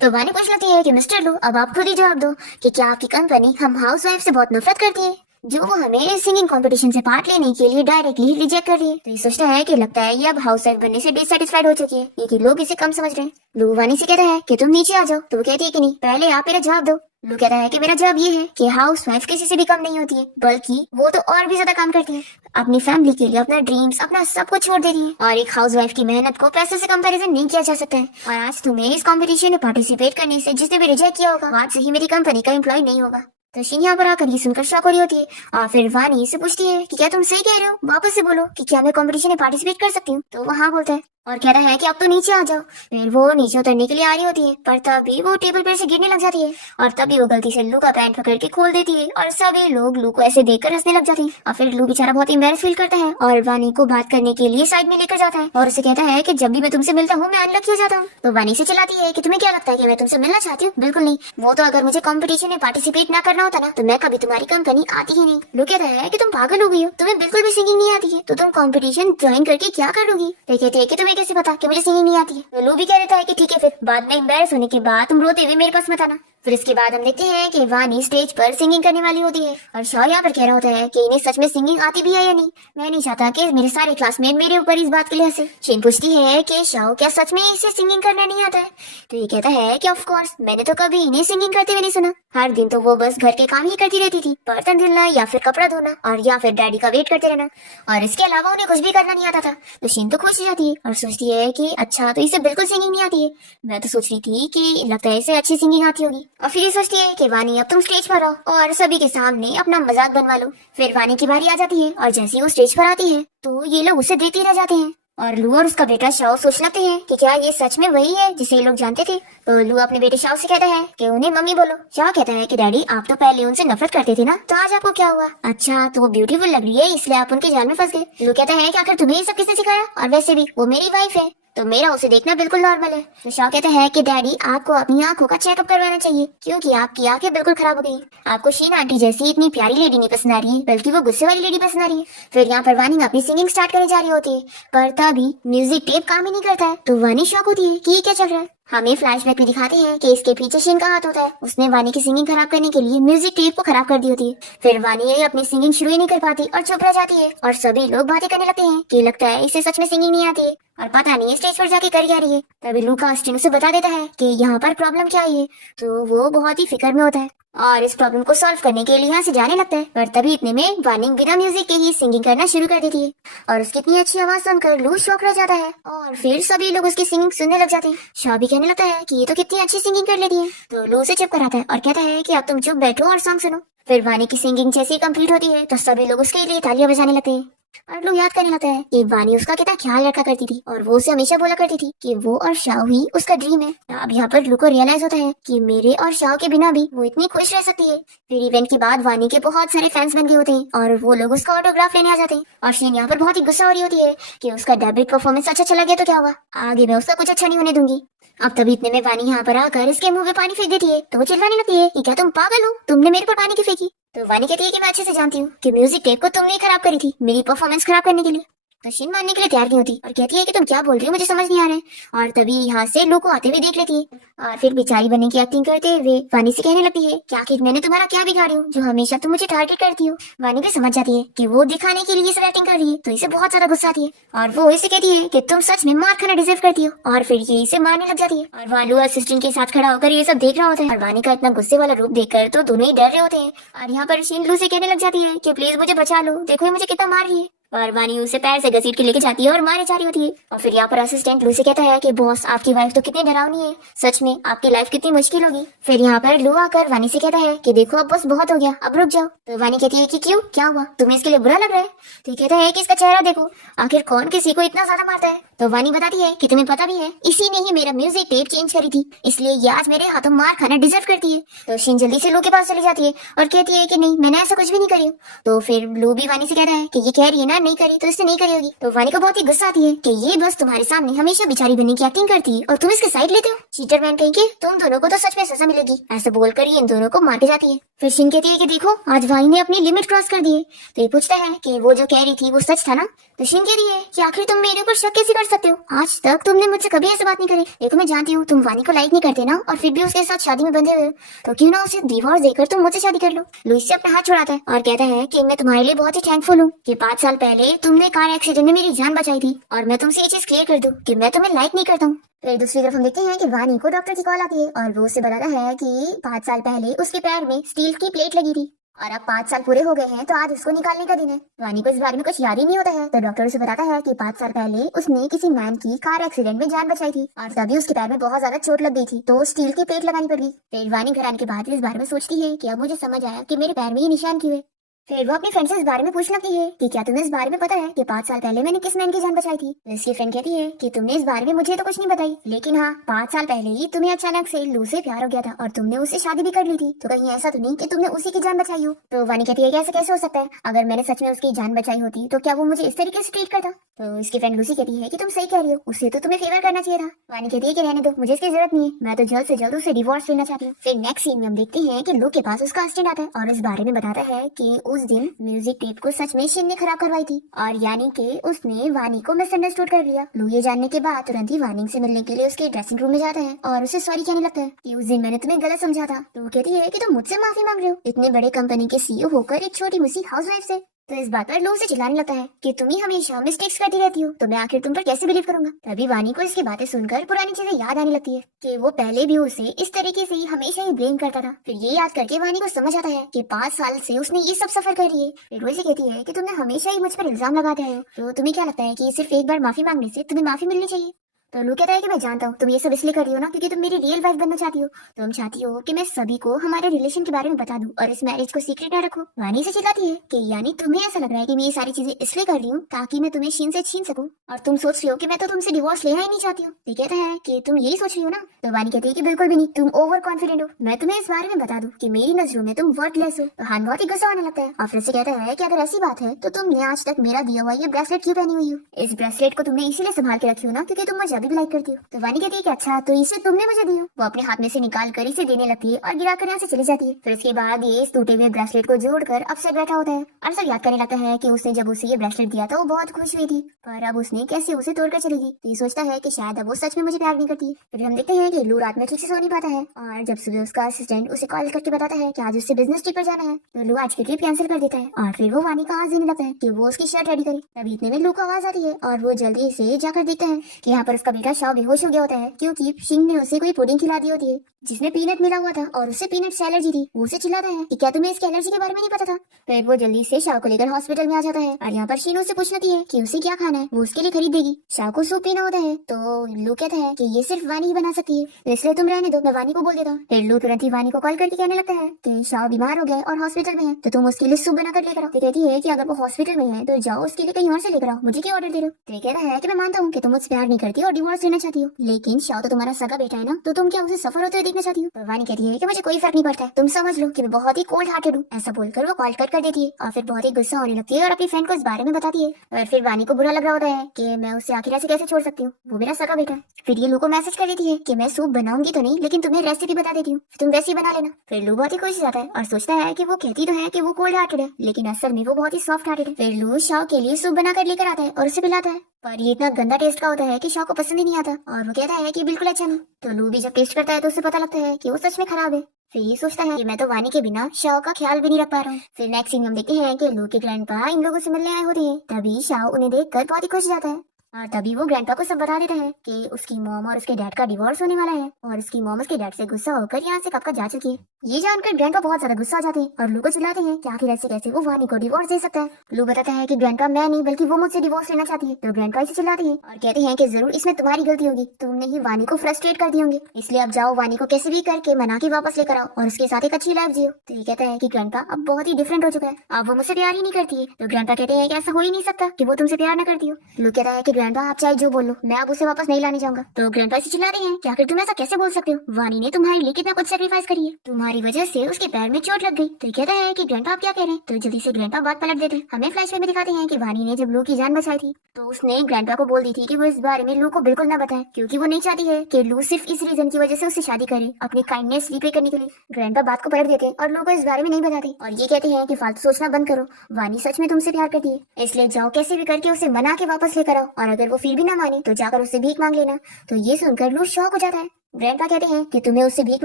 तो वानी पूछ लेती है कि मिस्टर लू अब आप खुद ही जवाब दो कि क्या आपकी कंपनी हम हाउस वाइफ से बहुत नफरत करती है जो वो हमें सिंगिंग कंपटीशन से पार्ट लेने के लिए डायरेक्टली रिजेक्ट कर रही है। तो ये सोचता है कि लगता है ये अब हाउस वाइफ बनने से डिससेटिस्फाइड हो चुकी है, क्योंकि लोग इसे कम समझ रहे हैं। लू वानी से कहता है कि तुम नीचे आ जाओ, तो वो कहती है कि नहीं पहले आप मेरा जवाब दो। लू कहता है कि मेरा जवाब ये है कि हाउस वाइफ किसी से भी कम नहीं होती है, बल्कि वो तो और भी ज्यादा काम करती है, अपनी फैमिली के लिए अपना ड्रीम्स अपना सब कुछ छोड़ देती है, और एक हाउस वाइफ की मेहनत को पैसे से कंपैरिजन नहीं किया जा सकता है। और आज तुम्हें इस कंपटीशन में पार्टिसिपेट करने से जिसने भी रिजेक्ट किया होगा आज से ही मेरी कंपनी का एम्प्लॉय नहीं होगा। तो शीन यहाँ पर आकर ये सुनकर शॉक हो रही होती है और फिर वानी से पूछती है कि क्या तुम सही कह रहे हो, वापस से बोलो कि क्या मैं कंपटीशन में पार्टिसिपेट कर सकती हूँ। तो वो हाँ बोलता है और कहता है कि अब तो नीचे आ जाओ। फिर वो नीचे उतरने के लिए आ रही होती है, पर तभी वो टेबल पर से गिरने लग जाती है और तभी वो गलती से लू का पैंट पकड़ के खोल देती है और सभी लोग लू को ऐसे देखकर हंसने लग जाते हैं। और फिर लू बेचारा बहुत एम्बैरेस फील करता है और वानी को बात करने के लिए साइड में लेकर जाता है और उसे कहता है कि जब भी मैं तुमसे मिलता हूँ मैं अनलकी हो जाता हूँ। तो वानी से चिल्लाती है कि तुम्हें क्या लगता है कि मैं तुमसे मिलना चाहती हूँ, बिल्कुल नहीं, वो तो अगर मुझे कॉम्पिटिशन में पार्टिसिपेट ना करना होता ना तो मैं कभी तुम्हारी कंपनी आती ही नहीं। लू कहता है कि तुम पागल हो गई हो, तुम्हें बिल्कुल भी सिंगिंग नहीं आती है, तो तुम कॉम्पिटिशन ज्वाइन करके क्या कर लोगी। तो कहते हैं कि तुम्हें कैसे पता कि मुझे सिंगिंग नहीं आती है। तो लू भी कह देता है कि ठीक है फिर बाद में एम्बैरेस होने के बाद तुम रोते हुए मेरे पास मत आना। फिर इसके बाद हम देखते हैं कि वानी स्टेज पर सिंगिंग करने वाली होती है और शॉ यहाँ पर कह रहा होता है कि इन्हें सच में सिंगिंग आती भी है या नहीं, मैं नहीं चाहता कि मेरे सारे क्लासमेट मेरे ऊपर इस बात के लिए हंसे। शीन पूछती है कि शॉ क्या सच में इसे सिंगिंग करना नहीं आता है। तो ये कहता है कि ऑफ कोर्स मैंने तो कभी इन्हें सिंगिंग करते हुए नहीं सुना, हर दिन तो वो बस घर के काम ही करती रहती थी, बर्तन धुलना या फिर कपड़ा धोना और या फिर डैडी का वेट करते रहना, और इसके अलावा उन्हें कुछ भी करना नहीं आता था। तो शीन तो खुश हो जाती है और सोचती है कि अच्छा तो इसे बिल्कुल सिंगिंग नहीं आती है, मैं तो सोच रही थी कि लगता है इसे अच्छी सिंगिंग आती होगी। और फिर ये सोचती है कि वानी अब तुम स्टेज पर आओ और सभी के सामने अपना मजाक बनवा लो। फिर वानी की बारी आ जाती है और जैसे ही वो स्टेज पर आती है तो ये लोग उसे देखते रह जाते हैं और लू और उसका बेटा शाओ सोच लगते हैं कि क्या ये सच में वही है जिसे ये लोग जानते थे। तो लू अपने बेटे शाओ से कहता है कि उन्हें मम्मी बोलो। शाओ कहता है कि डैडी आप तो पहले उनसे नफरत करते थे ना, तो आज आपको क्या हुआ। अच्छा तो वो ब्यूटीफुल लग रही है इसलिए आप उनके जाल में फंस गए। लू कहता है कि आखिर तुम्हें ये सब किसने सिखाया, और वैसे भी वो मेरी वाइफ है तो मेरा उसे देखना बिल्कुल नॉर्मल है। तो शाह कहता है कि डैडी आपको अपनी आंखों का चेकअप करवाना चाहिए क्योंकि आपकी आंखें बिल्कुल खराब हो गई। आपको शीन आंटी जैसी इतनी प्यारी लेडी नहीं पसंद आ रही है, बल्कि वो गुस्से वाली लेडी पसंद आ रही है। फिर यहाँ पर वानी अपनी सिंगिंग स्टार्ट करने जा रही होती है, पर तभी म्यूजिक टेप काम ही नहीं करता है। तो वानी शॉक होती है कि ये क्या चल रहा है। हमें फ्लैशबैक में दिखाते हैं कि इसके पीछे शीन का हाथ होता है, उसने वानी की सिंगिंग खराब करने के लिए म्यूजिक टेप को खराब कर दी होती है। फिर वानी ये अपनी सिंगिंग शुरू ही नहीं कर पाती और चुप रह जाती है और सभी लोग बातें करने लगते हैं कि लगता है इसे सच में सिंगिंग नहीं आती है। और पता नहीं स्टेज पर जाके कर क्या रही है। तभी लू का असिस्टेंट उसे बता देता है कि यहाँ पर प्रॉब्लम क्या है ये। तो वो बहुत ही फिक्र में होता है और इस प्रॉब्लम को सॉल्व करने के लिए यहाँ से जाने लगता है। पर तभी इतने में वानी बिना म्यूजिक के ही सिंगिंग करना शुरू कर देती है और उसकी इतनी अच्छी आवाज सुनकर लू शॉक रह जाता है और फिर सभी लोग उसकी सिंगिंग सुनने लग जाते हैं। शाह भी कहने लगता है कि ये तो कितनी अच्छी सिंगिंग कर लेती है। तो लू उसे चुप कराता है और कहता है कि अब तुम चुप बैठो और सॉन्ग सुनो। फिर वानी की सिंगिंग जैसे ही कंप्लीट होती है तो सभी लोग उसके लिए तालियां बजाने लगते हैं और लोग याद करने लगता है कि वानी उसका कितना ख्याल रखा करती थी और वो उसे हमेशा बोला करती थी कि वो और शाह ही उसका ड्रीम है। अब यहाँ पर लू को रियलाइज होता है कि मेरे और शाह के बिना भी वो इतनी खुश रह सकती है। फिर इवेंट के बाद वानी के बहुत सारे फैंस बन गए होते हैं और वो लोग उसका ऑटोग्राफ लेने आ जाते हैं। और शीन यहाँ पर बहुत ही गुस्सा हो रही होती है कि उसका डेब्यूट परफॉर्मेंस अच्छा चला गया तो क्या हुआ, आगे मैं उसका कुछ अच्छा नहीं होने दूंगी। अब तभी इतने में वानी यहाँ पर आकर इसके मुंह में पानी फेंक देती है तो वो चिल्लाने लगती है कि क्या तुम पागल हो, तुमने मेरे पर पानी क्यों फेंकी। तो वानी कहती है कि मैं अच्छे से जानती हूँ कि म्यूजिक टेप को तुमने ही खराब करी थी मेरी परफॉर्मेंस खराब करने के लिए। तो शीन मानने के लिए तैयार नहीं होती और कहती है कि तुम क्या बोल रही हो, मुझे समझ नहीं आ रहा है। और तभी यहाँ से लू को आते हुए देख लेती है और फिर बेचारी बनने की एक्टिंग करते हुए वानी से कहने लगती है कि आखिर मैंने तुम्हारा क्या बिगाड़ी हूँ जो हमेशा तुम मुझे टारगेट करती हो। वानी भी समझ जाती है कि वो दिखाने के लिए सब एक्टिंग कर रही है तो इसे बहुत ज्यादा गुस्सा आती है और वो इसे कहती है कि तुम सच में मार खाना डिजर्व करती हो और फिर ये इसे मारने लग जाती है। और वालू असिस्टेंट के साथ खड़ा होकर ये सब देख रहा होता है और वानी का इतना गुस्से वाला रूप देखकर तो दोनों ही डर रहे होते हैं। और यहाँ पर शीन लू से कहने लग जाती है कि प्लीज मुझे बचा लो, देखो ये मुझे कितना मार रही है। और वानी उसे पैर से घसीट के लेके जाती है और मारे जा रही होती है। और फिर यहाँ पर असिस्टेंट लू से कहता है कि बॉस आपकी वाइफ तो कितनी डरावनी है, सच में आपकी लाइफ कितनी मुश्किल होगी। फिर यहाँ पर लू आकर वानी से कहता है कि देखो अब बस बहुत हो गया, अब रुक जाओ। तो वानी कहती है कि क्यों, क्या हुआ, तुम्हें इसके लिए बुरा लग रहा है। तो कहता है कि इसका चेहरा देखो, आखिर कौन किसी को इतना ज्यादा मारता है। तो वानी बताती है कि तुम्हें पता भी है इसी ने ही मेरा म्यूजिक टेप चेंज करी थी, इसलिए ये आज मेरे हाथों मार खाना डिजर्व करती है। तो शीन जल्दी से लू के पास चली जाती है और कहती है कि नहीं मैंने ऐसा कुछ भी नहीं करी। तो फिर लू भी वानी से कहता है कि ये कह रही है ना नहीं करी तो इससे नहीं करी होगी। तो वानी को बहुत ही गुस्सा आती है कि ये बस तुम्हारे सामने हमेशा बेचारी बनने की एक्टिंग करती है और तुम इसके साइड लेते हो, चीटर मैन कहीं के, तुम दोनों को तो सच में सजा मिलेगी। ऐसा बोलकर ये इन दोनों को मार के जाती है। फिर शीन कहती है कि देखो आज वानी ने अपनी लिमिट क्रॉस कर दी है। तो ये पूछता है कि वो जो कह रही थी वो सच था ना। तो शीन कह रही है कि आखिर तुम मेरे ऊपर शक कैसे कर सकते हो, आज तक तुमने मुझसे कभी ऐसी बात नहीं करी। देखो मैं जानती हूँ तुम वानी को लाइक नहीं करते ना और फिर भी उसके साथ शादी में बंधे हुए हो, तो क्यों ना उसे डिवोर्स देकर तुम मुझसे शादी कर लो। लुइस से अपना हाथ छुड़ाता है और कहता है कि मैं तुम्हारे लिए बहुत ही थैंकफुल हूँ कि 5 साल पहले तुमने कार एक्सीडेंट में मेरी जान बचाई थी और मैं तुमसे ये चीज क्लियर कर दूं कि मैं तुम्हें लाइक नहीं करता हूँ। फिर दूसरी तरफ हम देखते हैं कि वानी को डॉक्टर की कॉल आती है और वो उसे बताता है कि 5 साल पहले उसके पैर में स्टील की प्लेट लगी थी और अब 5 साल पूरे हो गए हैं तो आज उसको निकालने का दिन है। वानी को इस बारे में कुछ याद ही नहीं होता है। तो डॉक्टर उसे बताता है कि 5 साल पहले उसने किसी मैन की कार एक्सीडेंट में जान बचाई थी और तभी उसके पैर में बहुत ज्यादा चोट लग गई थी तो स्टील की प्लेट लगानी पड़ गई। फिर वानी घर आने के बाद इस बारे में सोचती है कि अब मुझे समझ आया कि मेरे पैर में ये निशान क्यों है। फिर वो अपनी फ्रेंड से इस बारे में पूछने लगती है कि क्या तुम्हें इस बारे में पता है कि 5 साल पहले मैंने किस मैन की जान बचाई थी। तो इसकी फ्रेंड कहती है कि तुमने इस बारे में मुझे तो कुछ नहीं बताई, लेकिन हाँ 5 साल पहले ही तुम्हें अचानक से लू से प्यार हो गया था और तुमने उससे शादी भी कर ली थी, तो कहीं ऐसा तो नहीं कि तुमने उसी की जान बचाई हो। तो वानी कहती है कि ऐसा कैसे हो सकता है, अगर मैंने सच में उसकी जान बचाई होती तो क्या वो मुझे इस तरीके से ट्रीट करता। तो इसकी फ्रेंड लूसी कहती है कि तुम सही कह रही हो, उससे तो तुम्हें फेवर करना चाहिए था। वानी कहती है कि रहने दो, मुझे इसकी जरूरत नहीं है, मैं तो जल्द से जल्द उससे डिवोर्स लेना चाहती हूँ। फिर नेक्स्ट सीन में हम देखते हैं कि लू के पास उसका असिस्टेंट आता है और इस बारे में बताता है कि उस दिन म्यूजिक टेप को सच में शीन ने खराब करवाई थी और यानी कि उसने वानी को मिसअंडरस्टूड कर लिया। लू ये जानने के बाद तुरंत ही वानी से मिलने के लिए उसके ड्रेसिंग रूम में जाता है और उसे सॉरी कहने लगता है कि उस दिन मैंने तुम्हें गलत समझा था। तो वो कहती है कि तुम मुझसे माफी मांग रहे हो, इतने बड़े कंपनी के सीईओ होकर एक छोटी मुसी हाउसवाइफ से। तो इस बात पर लू से चिल्लाने लगता है कि तुम ही हमेशा मिस्टेक्स करती रहती हो, तो मैं आखिर तुम पर कैसे बिलीव करूंगा। तभी वानी को इसकी बातें सुनकर पुरानी चीजें याद आने लगती है कि वो पहले भी उसे इस तरीके से ही हमेशा ही ब्लेम करता था। फिर ये याद करके वानी को समझ आता है कि 5 साल से उसने ये सब सफर कर रही है। फिर वो इसे कहती है कि तुमने हमेशा ही मुझ पर इल्जाम लगाते आए हो, तो तुम्हें क्या लगता है कि सिर्फ एक बार माफी मांगने से तुम्हें माफी मिलनी चाहिए। तो लू कहता है कि मैं जानता हूँ तुम ये सब इसलिए कर रही हो ना क्योंकि तुम मेरी रियल वाइफ बनना चाहती हो, तुम चाहती हो कि मैं सभी को हमारे रिलेशन के बारे में बता दूं और इस मैरिज को सीक्रेट न रखूं। वानी से चिल्लाती है कि यानी तुम्हें ऐसा लग रहा है कि मैं ये सारी चीजें इसलिए कर रही हूँ ताकि मैं तुम्हें शीन से छीन सकूं और तुम सोच रही हो कि मैं तो तुमसे डिवोर्स लेना ही नहीं चाहती हूँ। ये कहता है कि तुम यही सोच रही हो ना। तो वानी कहती है कि बिल्कुल भी नहीं, तुम ओवर कॉन्फिडेंट हो, मैं तुम्हें इस बारे में बता दूं कि मेरी नजरों में तुम वर्थलेस हो। तो हान बहुत ही गुस्सा आने लगता है और फिर से कहता है कि अगर ऐसी बात है तो तुमने आज तक मेरा दिया हुआ ये ब्रेसलेट क्यों पहनी हुई हो। इस ब्रेसलेट को तुमने इसीलिए संभाल के रखी हो ना क्योंकि तुम मुझे अभी भी लाइक करती हो। तो वानी कहती है कि अच्छा तो इसे तुमने मुझे दी हो। वो अपने हाथ में से निकाल कर इसे देने लगती है और गिरा कर यहाँ से चली जाती है। फिर इसके बाद ये इस टूटे हुए ब्रेसलेट को जोड़कर अपसेट बैठा होता है और सब याद करने लगता है कि उसने जब उसे ये ब्रेसलेट दिया था वो बहुत खुश हुई थी, पर अब उसने कैसे उसे तोड़कर चली गई। तो ये सोचता है कि शायद अब वो सच में मुझे प्यार नहीं करती। फिर हम देखते हैं कि लू रात में ठीक से सो नहीं पाता है और जब सुबह उसका असिस्टेंट उसे कॉल करके बताता है कि आज उससे बिजनेस ट्रिप पर जाना है, तो लू आज की ट्रिप कैंसिल कर देता है और फिर वो वानी को आवाज देने लगता है कि वो उसकी शर्ट रेडी करे। तभी इतने में लू को आवाज आती है और वो जल्दी से जाकर देखता है कि यहाँ पर उसका बेटा शाओ बेहोश हो गया होता है क्योंकि शिंग ने उसे कोई पुडिंग खिला दी होती है जिसमें पीनट मिला हुआ था और उसे पीनट से एलर्जी थी। वो उसे चिल्लाता है कि क्या तुम्हें इसकी एलर्जी के बारे में नहीं पता था। फिर वो जल्दी से शाओ को लेकर हॉस्पिटल में आ जाता है और यहाँ पर शीनो से पूछती है कि उसे क्या खाना है, वो उसके लिए खरीद देगी। शाओ को सूप पीना होता है तो लू कहता है कि ये सिर्फ वानी ही बना सकती है, तो इसलिए तुम रहने दो, मैं वानी को बोल देता हूँ। फिर लू तुरंत ही वानी को कॉल करके कहने लगता है कि शाओ बीमार हो गया है और हॉस्पिटल में है, तो तुम उसके लिए सूप बनाकर लेकर आओ। तो कहती है कि अगर वो हॉस्पिटल में है तो जाओ उसके लिए कहीं और से लेकर आओ, मुझे क्या ऑर्डर दे रहे हो। तो कहता है कि मैं मानता हूँ कि तुम मुझसे प्यार नहीं करती और डिवोर्स लेना चाहती हो, लेकिन शाओ तो तुम्हारा सगा बेटा है ना, तो तुम क्या उसे सफर होते हुए देखना चाहती हो। वानी कहती है कि मुझे कोई फर्क नहीं पड़ता है, तुम समझ लो कि मैं बहुत ही कोल्ड हार्टेड हूँ। ऐसा बोलकर वो कॉल कट कर देती है और फिर बहुत ही गुस्सा होने लगती है और अपनी फ्रेंड को इस बारे में बताती है। और फिर वानी को बुरा लग रहा होता है कि मैं उसे आखिर ऐसे कैसे छोड़ सकती हूँ, वो मेरा सगा बेटा है। फिर ये लू को मैसेज कर देती है कि मैं सूप बनाऊंगी तो नहीं, लेकिन तुम्हें रेसिपी बता देती हूँ, तुम वैसे ही बना लेना। फिर लू बहुत ही खुश हो जाता है और सोचता है कि वो कहती तो है कि वो कोल्ड हार्टेड है, लेकिन असल में वो बहुत ही सॉफ्ट हार्टेड है। फिर लू शाओ के लिए सूप बनाकर लेकर आता है और उसे पिलाता है, पर ये इतना गंदा टेस्ट का होता है कि शाओ को पसंद ही नहीं आता और वो कहता है कि बिल्कुल अच्छा नहीं। तो लू भी जब टेस्ट करता है तो उसे पता लगता है कि वो सच में खराब है। फिर ये सोचता है कि मैं तो वानी के बिना शाओ का ख्याल भी नहीं रख पा रहा हूँ। फिर नेक्स्ट सीन हम देखते हैं कि लू के ग्रैंडपा इन लोगों से मिलने आए होते हैं, तभी शाओ उन्हें देखकर बहुत ही खुश हो जाता है और तभी वो ग्रैंडपा को सब बता देता है कि उसकी मॉम और उसके डैड का डिवोर्स होने वाला है और उसकी मॉम उसके डैड से गुस्सा होकर यहाँ से कब का जा चुकी है। ये जानकर ग्रैंडपा बहुत ज्यादा गुस्सा हो जाते हैं और लू को चिल्लाते हैं कि आखिर ऐसे कैसे वो वानी को डिवोर्स दे सकता है। लू बताता है कि ग्रैंडपा मैं नहीं बल्कि वो मुझसे डिवोर्स लेना चाहती है। तो ग्रैंडपा इसे चिल्लाते हैं और कहते हैं कि जरूर इसमें तुम्हारी गलती होगी, तुमने ही वानी को फ्रस्ट्रेट कर दी होंगे, इसलिए अब जाओ वानी को कैसे भी करके मना के वापस लेकर आओ और उसके साथ एक अच्छी लाइफ जियो। तो ये कहता है कि ग्रैंडपा अब बहुत ही डिफरेंट हो चुका है, अब वो मुझसे प्यार ही नहीं करती है। तो ग्रैंडपा कहते हैं कि ऐसा हो ही नहीं सकता कि वो तुमसे प्यार न करती हो। लू कहता है कि ग्रैंडपा आप चाहे जो बोलो, मैं अब उसे वापस नहीं लाने जाऊंगा। तो ग्रैंडपा से चिल्लाते हैं कि आखिर तुम ऐसा कैसे बोल सकते हो, वानी ने तुम्हारे लिए कितना कुछ सेक्रीफाइस करी है, तुम्हारी वजह से उसके पैर में चोट लग गई। तो कहता है कि ग्रैंडपा आप क्या कह रहे हैं। तो जल्दी से ग्रैंडपा बात पलट देते हैं। हमें फ्लैशबैक में दिखाते हैं कि वानी ने जब लू की जान बचाई थी तो उसने ग्रैंडपा को बोल दी थी कि वो इस बारे में लू को बिल्कुल ना बताए, क्योंकि वो नहीं चाहती है कि लू सिर्फ इस रीजन की वजह से उससे शादी करे, अपनी काइंडनेस रिपे करने के लिए। ग्रैंडपा बात को पलट देते हैं और लू को इस बारे में नहीं बताते और ये कहते हैं कि फालतू सोचना बंद करो, वानी सच में तुमसे प्यार करती है, इसलिए जाओ कैसे भी करके उसे मना के वापस लेकर आओ और अगर वो फिर भी ना माने तो जाकर उससे भीख मांग लेना। तो ये सुनकर लू शॉक हो जाता है। ग्रैंडपा कहते हैं कि तुम्हें उससे भीख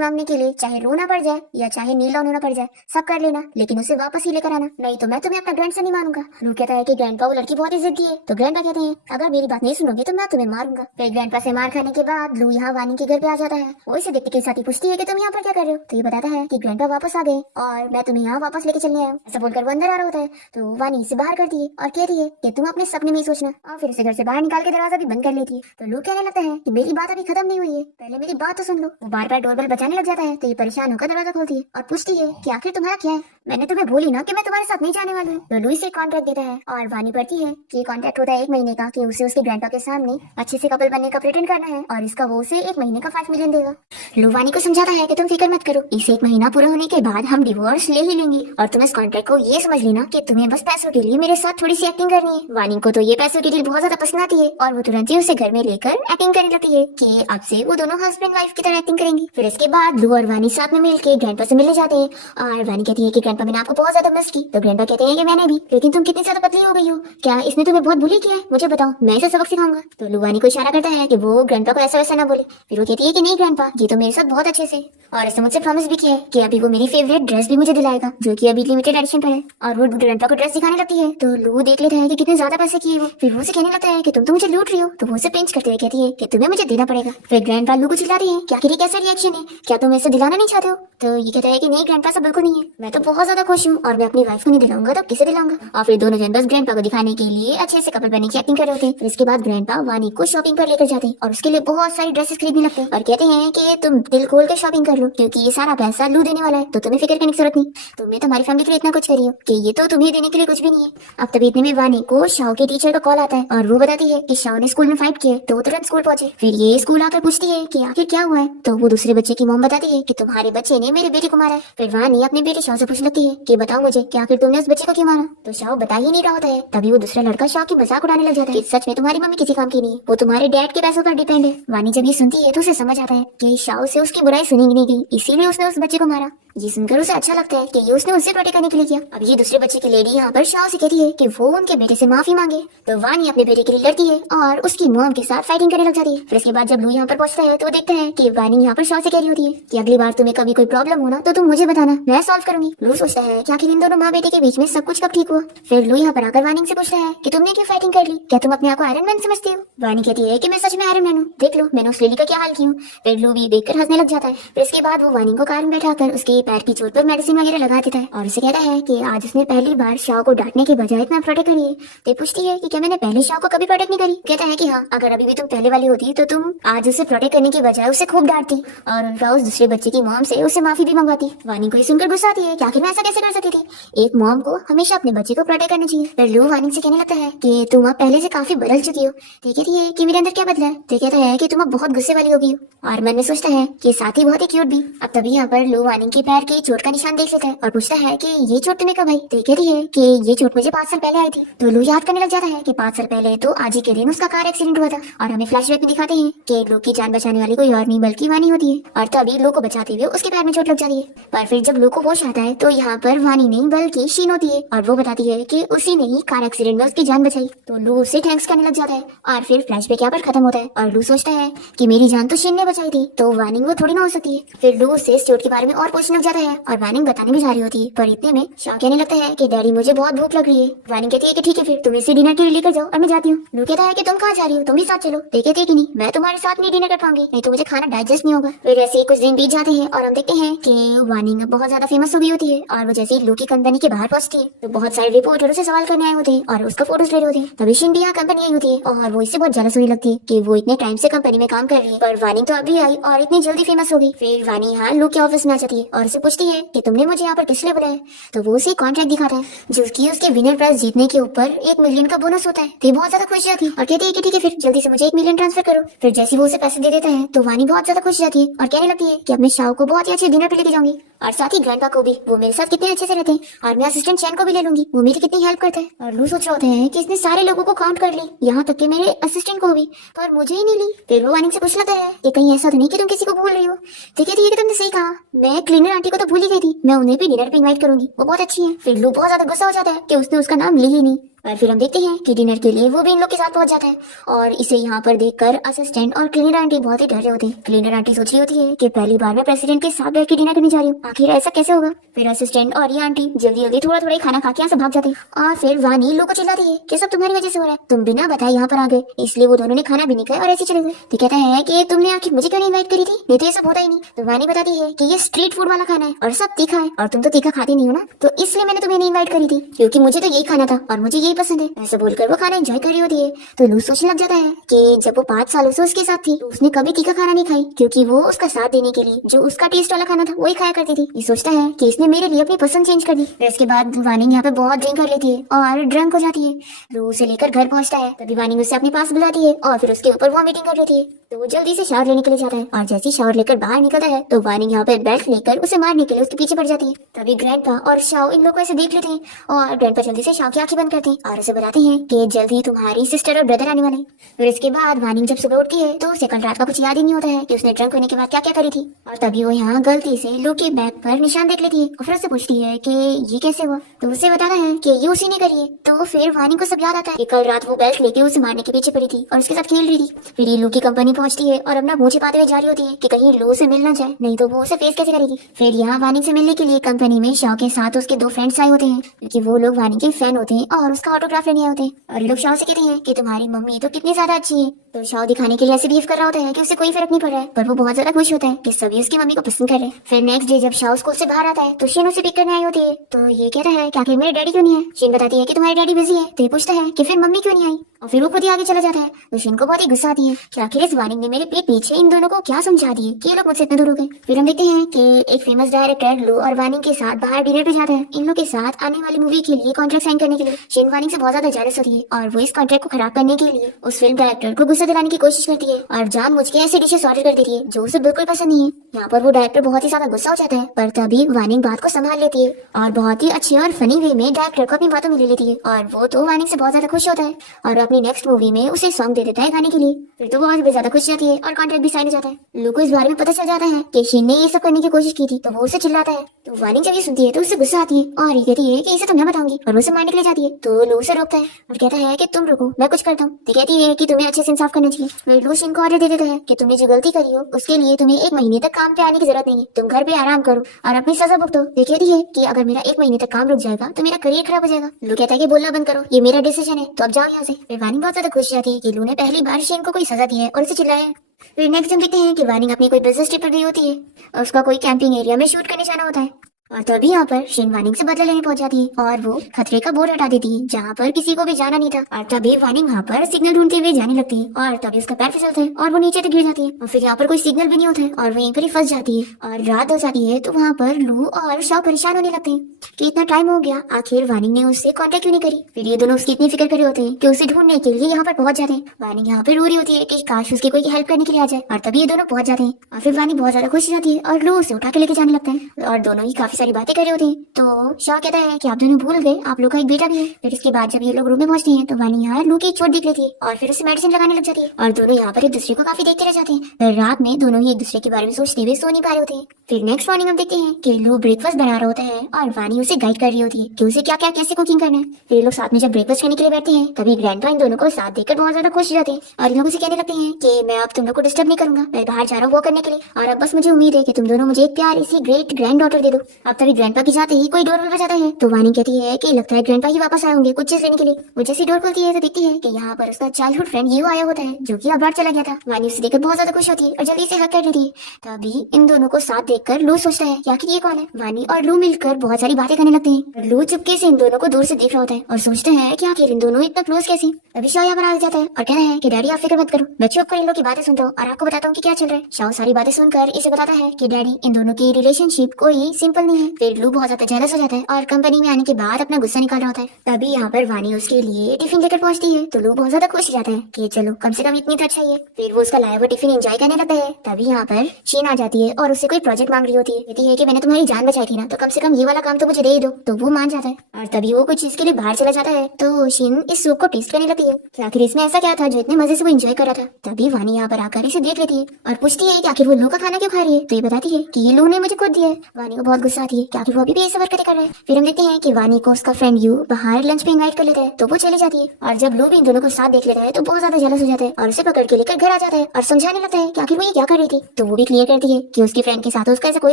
मांगने के लिए चाहे रोना पड़ जाए या चाहे नील डाउन होना पड़ जाए, सब कर लेना, लेकिन उसे वापस ही लेकर आना, नहीं तो मैं तुम्हें अपना ग्रैंडसन नहीं मानूंगा। लू कहता है कि ग्रैंडपा वो लड़की बहुत ही जिद्दी है। तो ग्रैंडपा कहते हैं अगर मेरी बात नहीं सुनोगे तो मैं तुम्हें मारूंगा। फिर ग्रैंडपा से मार खाने के बाद लू यहाँ वानी के घर पे आ जाता है। वो इसे देखते के साथ ही पूछती है कि तुम यहाँ पर क्या कर रहे हो। तो ये बताता है कि ग्रैंडपा वापस आ गए और मैं तुम्हें यहाँ वापस लेके चलने आया हूँ। ऐसा बोलकर वो अंदर आ रहा होता है तो वानी इसे बाहर करती है और कहती है कि तुम अपने सपने में ही सोचना, और फिर उसे घर से बाहर निकाल के दरवाजा भी बंद कर लेती है। तो लू कहने लगता है कि मेरी बात अभी खत्म नहीं हुई है, पहले मेरी बात तो सुन लो। बार बार डोरबेल बजाने लग जाता है तो ये परेशान होकर दरवाजा खोलती है और पूछती है कि आखिर तुम्हारा क्या है, मैंने तुम्हें बोली ना कि मैं तुम्हारे साथ नहीं जाने वाली हूँ। तो लुई से कॉन्ट्रैक्ट देता है और वानी पढ़ती है कि कॉन्ट्रैक्ट होता है 1 महीने का, कि उसे उसके ग्रैंडपा के सामने अच्छे से कपल बनने का प्रिटेंड करना है और इसका वो उसे 1 महीने का 5 मिलियन देगा। लू वानी को समझाता है कि तुम फिक्र मत करो, इस 1 महीना पूरा होने के बाद हम डिवोर्स ले ही लेंगे और तुम इस कॉन्ट्रैक्ट को ये समझ लेना कि तुम्हें बस पैसों के लिए मेरे साथ थोड़ी सी एक्टिंग करनी है। वानी को तो ये पैसों की डील बहुत ज्यादा पसंद आती है और वो तुरंत ही उसे घर में लेकर एक्टिंग करने लगती है कि अब से वो दोनों हस्बैंड वाइफ की तरह एक्टिंग करेंगी। फिर इसके बाद लू और वानी साथ में मिलकर ग्रैंडपा से मिलने जाते हैं और वानी कहती है कि ग्रैंडपा मैंने आपको बहुत ज्यादा मिस की। तो ग्रैंडपा कहते हैं कि मैंने भी, लेकिन तुम कितनी ज्यादा पतली हो गई हो, क्या इसने तुम्हें बहुत बुली किया है, मुझे बताओ, मैं इसे सबक सिखाऊंगा। तो लू वानी को इशारा करता है कि वो ग्रैंडपा को ऐसा वैसा ना बोले। फिर वो कहती है कि नहीं ग्रैंडपा, ये तो मेरे साथ बहुत अच्छे से, और इसने मुझसे प्रॉमिस भी किया है कि अभी वो मेरी फेवरेट ड्रेस भी मुझे दिलाएगा जो कि अभी लिमिटेड एडिशन पर है। और वो ग्रैंडपा को ड्रेस दिखाने लगती है तो लू देख लेता है कि कितने ज्यादा पैसे किए वो। फिर वो उसे कहने लगता है कि तुम तो मुझे लूट रही हो। तो वो उसे पिंच करते हुए कहती है कि तुम्हें मुझे देना पड़ेगा। फिर ग्रैंडपा लू को चिल्लाती है कि आखिर ये कैसा रिएक्शन है, क्या तुम इसे दिलाना नहीं चाहते हो। तो ये कहता है कि नहीं ग्रैंडपा, सब बिल्कुल नहीं है, मैं तो बहुत ज्यादा खुश हूँ और मैं अपनी वाइफ को नहीं दिलाऊंगा तो किसे दिलाऊंगा। और फिर दोनों जन बस ग्रैंडपा को दिखाने के लिए अच्छे से कपल बनने की एक्टिंग कर रहे होते हैं। फिर इसके बाद ग्रैंडपा वानी को शॉपिंग पर लेकर जाते हैं और उसके लिए बहुत सारी ड्रेसेस खरीदने लगते हैं और कहते हैं कि तुम दिल खोल के शॉपिंग कर लो क्योंकि ये सारा पैसा लू देने वाला है, तो तुम्हें फिक्र करने की जरूरत नहीं, तुमने तुम्हारी फैमिली के लिए इतना कुछ करी हो कि ये तो तुम्हें देने के लिए कुछ भी नहीं है। अब तभी इतने में वानी को शाओ के टीचर का कॉल आता है और वो बताती है कि शाओ ने स्कूल में फाइट किया, तो वो तुरंत स्कूल पहुंचे। फिर ये स्कूल आकर पूछती है कि आखिर क्या हुआ है? तो वो दूसरे बच्चे की मॉम बताती है कि तुम्हारे बच्चे ने मेरे बेटे को मारा है। फिर वानी अपने बेटे शाओ से पूछने लगती है कि बताओ मुझे कि आखिर तुमने उस बच्चे को क्यों मारा? तो शाओ बता ही नहीं रहा होता है। तभी वो दूसरा लड़का शाओ की मजाक उड़ाने लग जाता है कि सच में तुम्हारी मम्मी किसी काम की नहीं, वो तुम्हारे डैड के पैसों पर डिपेंड है। वानी जब ये सुनती है तो उसे समझ आता है कि शाओ से उसकी बुराई सुनी नहीं गई, इसीलिए उसने उस बच्चे को मारा। ये सुनकर उसे अच्छा लगता है कि ये उसने उसे प्रोटेक्ट करने के लिए किया। अब ये दूसरे बच्चे की लेडी यहाँ पर शाओ से कहती है कि वो उनके बेटे से माफी मांगे। तो वानी अपने बेटे के लिए लड़ती है और उसकी मॉम के साथ फाइटिंग करने लग जाती है। फिर इसके बाद जब लू यहाँ पर पहुंचता है तो वो देखता है कि वानी यहाँ पर शाओ से कह रही होती है कि अगली बार तुम्हें कभी कोई प्रॉब्लम हो ना तो तुम मुझे बताना, मैं सॉल्व करूंगी। लू सोचता है कि आखिर इन दोनों माँ बेटे के बीच में सब कुछ कब ठीक हुआ। फिर लू यहाँ पर आकर वानी से पूछता है कि तुमने क्यों फाइटिंग कर ली, क्या तुम अपने आप को आयरन मैन समझती हो? वानी कहती है कि मैं सच में आयरन मैन हूँ, देख लो मैंने उस लेडी का क्या हाल किया। फिर लू भी देखकर हंसने लग जाता है। फिर इसके बाद वो वानी को कार में बैठाकर उसके पैर की चोट पर मेडिसिन वगैरह लगा देता है और उसे कहता है कि आज उसने पहली बार शाओ को डांटने के बजाय इतना प्रोटेक्ट करी है। तो पूछती है कि क्या मैंने पहले शाओ को कभी प्रोटेक्ट नहीं करी? कहता है कि हाँ, अगर अभी भी तुम पहले वाली होती तो तुम आज उसे प्रोटेक्ट करने के बजाय उसे खूब डांटती और उनका उस दूसरे बच्चे की मॉम से उसे माफी भी मंगवाती। वानी को ये सुनकर गुस्सा आती है कि आखिर मैं ऐसा कैसे कर सकती थी, एक मॉम को हमेशा अपने बच्चे को प्रोटेक्ट करना चाहिए। फिर लू वानी से कहने लगता है कि तुम अब पहले से काफी बदल चुकी हो। तो कहती है कि मेरे अंदर क्या बदला है? तो कहता है कि तुम अब बहुत गुस्से वाली हो गई हो और मन में सोचता है कि साथ ही बहुत ही क्यूट भी। अब तभी यहाँ पर लू वानी के पैर की चोट का निशान देख लेता है और पूछता है कि ये चोट तुम्हें कब आई? तो कहती है कि ये चोट मुझे 5 साल पहले आई थी। तो लू याद करने लग जाता है कि 5 साल पहले तो आज ही के दिन उसका कार एक्सीडेंट हुआ था और हमें फ्लैशबैक में दिखाते हैं कि लू की जान बचाने वाली कोई और नहीं बल्कि वानी होती है और तभी लू को बचाते हुए उसके पैर में चोट लग जाती है। पर फिर जब लू को होश आता है तो यहाँ पर वानी नहीं बल्कि शीन होती है और वो बताती है कि उसी ने ही कार एक्सीडेंट में उसकी जान बचाई। तो लू उसे थैंक्स करने लग जाता है और फिर फ्लैशबैक यहाँ पर खत्म होता है और लू सोचता है कि मेरी जान तो शीन ने बचाई थी, तो वानी वो थोड़ी ना हो सकती है। फिर लू उससे इस चोट के बारे में और पूछने लग जाता है और वानी बताने भी जा रही होती है, पर इतने में शाओ कहने लगता है कि डैडी मुझे बहुत भूख लग रही है। वानी कहती है कि ठीक है फिर तुम इसे डिनर के लिए लेकर जाओ और मैं जाती हूँ। लू कहता है कि तुम कहाँ जा रही हो, तुम भी साथ चलो। ते कहती है कि नहीं, मैं तुम्हारे साथ नहीं डिनर कर पाऊंगी, नहीं तो मुझे खाना डाइजेस्ट नहीं होगा। फिर ऐसे ही कुछ दिन बीत जाते हैं और हम देखते हैं कि वानी बहुत ज्यादा फेमस हो गई होती है और वो जैसे ही लू की कंपनी के बाहर पहुंचती है तो बहुत सारे रिपोर्टर से सवाल करने आए होते हैं और उसका फोटोज ले रहे होते हैं। तभी शिन भी यहाँ कंपनी आई होती है और वो इससे बहुत जेलस होने लगती है कि वो इतने टाइम से कंपनी में काम कर रही है पर वानी तो अभी आई और इतनी जल्दी फेमस हो गई। फिर वानी यहाँ लू के ऑफिस में आ जाती है और उसे पूछती है कि तुमने मुझे यहाँ पर किस लिए बुलाया? तो वो उसे कॉन्ट्रैक्ट दिखाता है जो कि उसके विनर प्राइज जीतने के ऊपर 1 मिलियन का बोनस होता है। तो बहुत ज्यादा खुश जाती है और कहती है कि ठीक है फिर जल्दी से मुझे 1 मिलियन ट्रांसफर करो। फिर जैसे वो उसे पैसे दे देता है तो वानी बहुत ज्यादा खुश जाती है और कहने लगती है कि अब मैं शाओ को बहुत ही अच्छे डिनर पे लेके जाऊंगी और साथ ही ग्रैंडपा को भी, वो मेरे साथ कितने अच्छे से रहते हैं और मैं असिस्टेंट चैन को भी ले लूंगी, वो मेरी कितनी हेल्प करता है। और लू सोच रहे होते हैं कि इसने सारे लोगों को काउंट कर ली, यहाँ तक कि मेरे असिस्टेंट को भी, पर मुझे ही नहीं ली। फिर वो वानी से पूछ लेता है कि कहीं ऐसा तो नहीं कि तुम किसी को भूल रही हो? तो कहती है कि तुमने सही कहा, मैं क्लीनर आंटी को तो भूल ही गई थी, मैं उन्हें भी डिनर पे इनवाइट करूंगी, वो बहुत अच्छी है। फिर लू बहुत ज्यादा गुस्सा हो जाता है कि उसने उसका नाम ली ही नहीं। और फिर हम देखते हैं कि डिनर के लिए वो भी इन लोग के साथ पहुंच जाता है और इसे यहाँ पर देखकर असिस्टेंट और क्लीनर आंटी बहुत ही डर रहे होते हैं। क्लीनर आंटी सोच रही होती है कि पहली बार मैं प्रेसिडेंट के साथ बैठ के डिनर करने जा रही हूँ, आखिर ऐसा कैसे होगा। फिर असिस्टेंट और ये आंटी जल्दी जल्दी थोड़ा थोड़ा खाना खा के यहाँ से भाग जाते हैं और फिर वानी लोग को चिल्लाती है कि सब तुम्हारी वजह से हो रहा है, तुम बिना बताए यहाँ पर आ गए, इसलिए वो दोनों ने खाना भी नहीं खाया और ऐसे चले गए। तो कहता है कि तुमने आखिर मुझे क्यों नहीं इन्वाइट करी थी, नहीं तो ये सब होता ही नहीं। तो वानी बताती है कि ये स्ट्रीट फूड वाला खाना है और सब तीखा है और तुम तो तीखा खाती नहीं हो ना, तो इसलिए मैंने तुम्हें नहीं इन्वाइट करी थी क्योंकि मुझे तो यही खाना था और मुझे यही पसंद है। ऐसे बोलकर वो खाना एंजॉय कर रही होती है। तो लू सोचने लग जाता है कि जब वो 5 सालों से उसके साथ थी तो उसने कभी तीखा खाना नहीं खाई क्योंकि वो उसका साथ देने के लिए जो उसका टेस्ट वाला खाना था वही खाया करती थी। ये सोचता है कि इसने मेरे लिए अपनी पसंद चेंज कर दी। इसके बाद वानी यहाँ पे बहुत ड्रिंक कर लेती है और ड्रंक हो जाती है। लू उसे लेकर घर पहुंचता है, तभी वानी उसे अपने पास बुलाती है और फिर उसके ऊपर वॉमिटिंग कर लेती है। तो वो जल्दी से शावर लेने के लिए जाता है और जैसे ही शावर लेकर बाहर निकलता है तो वानी यहाँ पे बेल्ट लेकर उसे मारने के लिए उसके पीछे पड़ जाती है। तभी ग्रैंडपा और शाओ इन लोगों को ऐसे देख लेते हैं और ग्रैंडपा जल्दी से शाओ की आंखें बंद करते हैं और उसे बताते हैं कि जल्दी तुम्हारी सिस्टर और ब्रदर आने वाले। फिर इसके बाद वानी जब सुबह उठती है तो उसे कल रात का कुछ याद ही नहीं होता है कि उसने ड्रंक होने के बाद क्या क्या करी थी और तभी वो यहाँ गलती से लू के बैग पर निशान देख लेती है और फिर उससे पूछती है कि ये कैसे हुआ। तो उसे बताता है कि ये उसी ने करी है। तो फिर वानी को सब याद आता है कि कल रात वो बेल्ट लेके उसे मारने के पीछे पड़ी थी और उसके साथ खेल रही थी। फिर ये लू की कंपनी पहुंचती है और अपना मुंह छिपाते हुए जा रही होती है कि कहीं लू से मिल ना जाए, नहीं तो वो उसे फेस कैसे करेगी। फिर यहाँ वानी से मिलने के लिए कंपनी में शाओ के साथ उसके 2 फ्रेंड्स आए होते हैं क्योंकि वो लोग वानी के फैन होते हैं और उसका ऑटोग्राफ लेने आए होते हैं और ये लोग शाओ से कहते हैं कि तुम्हारी मम्मी तो कितनी ज्यादा अच्छी है। तो शाओ दिखाने के लिए ऐसे बिहेव कर रहा होता है कि उसे कोई फर्क नहीं पड़ रहा है, पर वो बहुत ज्यादा खुश होता है कि सभी उसकी मम्मी को पसंद कर रहे हैं। फिर नेक्स्ट डे जब शाओ स्कूल से बाहर आता है तो शिन उसे पिक करने आई होती है। तो ये कहता है कि आखिर मेरे डैडी क्यों नहीं है। शिन बताती है कि तुम्हारे डैडी बिजी है। तो ये पूछता है कि फिर मम्मी क्यों नहीं आई और फिर वो खुद ही आगे चला जाता है। तो शिन को बहुत ही गुस्सा आती है कि आखिर इस वानी ने मेरे पीठ पीछे इन दोनों को क्या समझा दिए कि ये लोग मुझसे इतने दूर हो गए। फिर हम देखते हैं कि एक फेमस डायरेक्टर लू और वानी के साथ बाहर डिनर पे जाता है इन लोग के साथ आने वाली मूवी के लिए कॉन्ट्रैक्ट साइन करने के लिए। शिन वानी से बहुत ज्यादा जेलस होती है और वो इस कॉन्ट्रैक्ट को खराब करने के लिए उस फिल्म डायरेक्टर को गुस्सा उसे दिलाने की कोशिश करती है और जानबूझ के ऐसी डिशेस ऑर्डर कर देती है जो उसे बिल्कुल पसंद नहीं है। यहाँ पर वो डायरेक्टर बहुत ही ज्यादा गुस्सा हो जाता है, पर तभी वानिंग बात को संभाल लेती है और बहुत ही अच्छे और फनी वे में डायरेक्टर को अपनी बातों में ले लेती है और वो तो वानिंग से बहुत ज्यादा खुश होता है और अपनी नेक्स्ट मूवी में उसे सॉन्ग दे देता है गाने के लिए। फिर तो वो और भी ज्यादा खुश जाती है और कॉन्ट्रैक्ट भी साइन हो जाता है। लू को इस बारे में पता चल जाता है कि शिन ने ये सब करने की कोशिश की थी, तो वो उसे चिल्लाता है। तो वानिंग जब ये सुनती है तो उससे गुस्सा आती है और ये कहती है कि इसे तो मैं बताऊंगी, और वो उसे मारने के लिए जाती है। तो लू उसे रोकता है और कहता है कि तुम रुको, मैं कुछ करता हूँ। तो कहती है कि तुम्हें अच्छे से इंसाफ करना चाहिए। फिर लू शिन को ऑर्डर दे देता है कि तुमने जो गलती करी हो उसके लिए तुम्हें 1 महीने तक काम पे आने की जरूरत नहीं है, तुम घर पे आराम करो और अपनी सजा भुगतो। तो कहती है कि अगर मेरा 1 महीने तक काम रुक जाएगा तो मेरा करियर खराब हो जाएगा। लू कहता है कि बोलना बंद करो, ये मेरा डिसीजन है, तो अब जाओ यहाँ से। फिर वानिंग बहुत ज्यादा खुश जाती है कि लू ने पहली बार शिन को कोई सजा दी है और उसे चिल्लाया है। फिर नेक्स्ट दिन देखते हैं कि वानिंग अपनी कोई बिजनेस ट्रिप पर गई होती है और उसका कोई कैंपिंग एरिया में शूट करने जाना होता है और तभी यहाँ पर शिन वानिंग से बदला लेने पहुंच जाती है और वो खतरे का बोर्ड हटा देती है जहाँ पर किसी को भी जाना नहीं था। और तभी वानिंग वहाँ पर सिग्नल ढूंढते हुए जाने लगती है और तभी उसका पैर फिसलता है और वो नीचे तक गिर जाती है और फिर यहाँ पर कोई सिग्नल भी नहीं होता है और वहीं पर ही फंस जाती है और रात हो जाती है। तो वहाँ पर लू और शाओ परेशान होने लगते हैं कि इतना टाइम हो गया, आखिर वानिंग ने उससे कॉन्टेक्ट क्यों नहीं करी। फिर ये दोनों उसकी इतनी फिक्र करे होते हैं कि उसे ढूंढने के लिए यहाँ पर पहुंच जाते हैं। वानिंग यहाँ पे रो रही होती है कि काश उसकी कोई हेल्प करने के लिए आ जाए और तभी ये दोनों पहुंच जाते हैं और फिर वानिंग बहुत ज्यादा खुश हो जाती है और लू उसे उठा के लेके जाने लगता है और दोनों ही काफी सारी बातें कर रहे होते हैं। तो शाह कहता है कि आप दोनों भूल गए, आप लोग का एक बेटा भी है। फिर इसके बाद जब ये लोग रूम में पहुंचते हैं तो वानी यहाँ लू की चोट देख लेती है और फिर उसे मेडिसिन लगाने लग जाती है और दोनों यहाँ पर एक दूसरे को काफी देखते रह जाते हैं। फिर रात में दोनों ही एक दूसरे के बारे में सोचते हुए सो नहीं पा रहे होते हैं। फिर नेक्स्ट मॉर्निंग हम देखते हैं कि लू ब्रेकफास्ट बना रहा होता है और वानी उसे गाइड कर रही होती है कि उसे क्या क्या कैसे कुकिंग करना है। फिर लोग साथ में जब ब्रेकफास्ट करने के लिए बैठते हैं तभी ग्रैंडपा इन दोनों को साथ देखकर बहुत ज्यादा खुश हो जाते हैं और इन लोगों से कहने लगते हैं कि मैं अब तुम लोग को डिस्टर्ब नहीं करूंगा, मैं बाहर जा रहा हूँ वो करने के लिए और अब बस मुझे उम्मीद है कि तुम दोनों मुझे एक प्यारी सी ग्रेट ग्रैंड डॉटर दे दो। अब तभी ग्रैंडपा की जाते ही कोई डोर बजाता है तो वानी कहती है कि लगता है ग्रैंडपा ही वापस आए होंगे कुछ चीज लेने के लिए। वो जैसी डोर खुलती है तो दिखती है कि यहाँ पर उसका चाइल्डहुड फ्रेंड यू आया होता है जो कि अब्रॉड चला गया था। वानी उसे देखकर बहुत ज्यादा खुश होती है और जल्दी से हक कर लेती है। तभी इन दोनों को साथ देखकर लू सोचता है कि आखिर ये कौन है। वानी और लू मिलकर बहुत सारी बातें करने लगते हैं। लू चुपके से इन दोनों को दूर से देख रहा होता है और सोचता है कि आखिर इन दोनों इतना क्लोज कैसे। अभी शाओ यहाँ पर आ जाता है और कहता है कि डैडी आप फिक्र मत करो, मैं चुप कर इन लोगों की बातें सुनता हूँ और आपको बताता हूँ कि क्या चल रहा है। शाओ सारी बातें सुनकर इसे बताता है कि डैडी इन दोनों की रिलेशनशिप कोई सिंपल नहीं है। फिर लू बहुत ज्यादा जेलस हो जाता है और कंपनी में आने के बाद अपना गुस्सा निकाल रहा होता है। तभी यहाँ पर वानी उसके लिए टिफिन लेकर पहुंचती है तो लू बहुत ज्यादा खुश हो जाता है कि चलो कम से कम इतनी तो अच्छा ही है। फिर वो उसका लाया हुआ टिफिन एंजॉय करने लगता है। तभी यहाँ पर शीन आ जाती है और उससे कोई प्रोजेक्ट मांग रही होती है। कहती है कि मैंने तुम्हारी जान बचाई थी ना, तो कम से कम ये वाला काम तो मुझे दे ही दो। तो वो मान जाता है और तभी वो कुछ चीज के लिए बाहर चला जाता है। तो शीन इस सूप को टेस्ट करने लगती है कि आखिर इसमें ऐसा क्या था जो इतने मजे से वो एंजॉय कर रहा था। तभी वानी यहाँ पर आकर इसे देख लेती है और पूछती है कि आखिर वो लू का खाना क्यों खा रही है। तो ये बताती है कि ये लू ने मुझे खुद दिया है। वानी को बहुत गुस्सा आती है कि आखिर वो अभी भी ऐसा हरकतें कर रहा है। फिर हम देखते हैं कि वानी को उसका फ्रेंड यू बाहर लंच पे इनवाइट कर लेता है तो वो चली जाती है और जब लू भी इन दोनों को साथ देख लेता है तो बहुत ज्यादा जेलस हो जाता है और उसे पकड़ के लेकर घर आ जाता है और समझाने लगता है कि आखिर वो ये क्या कर रही थी। तो वो भी क्लियर करती है कि उसकी फ्रेंड के साथ उसका ऐसा कोई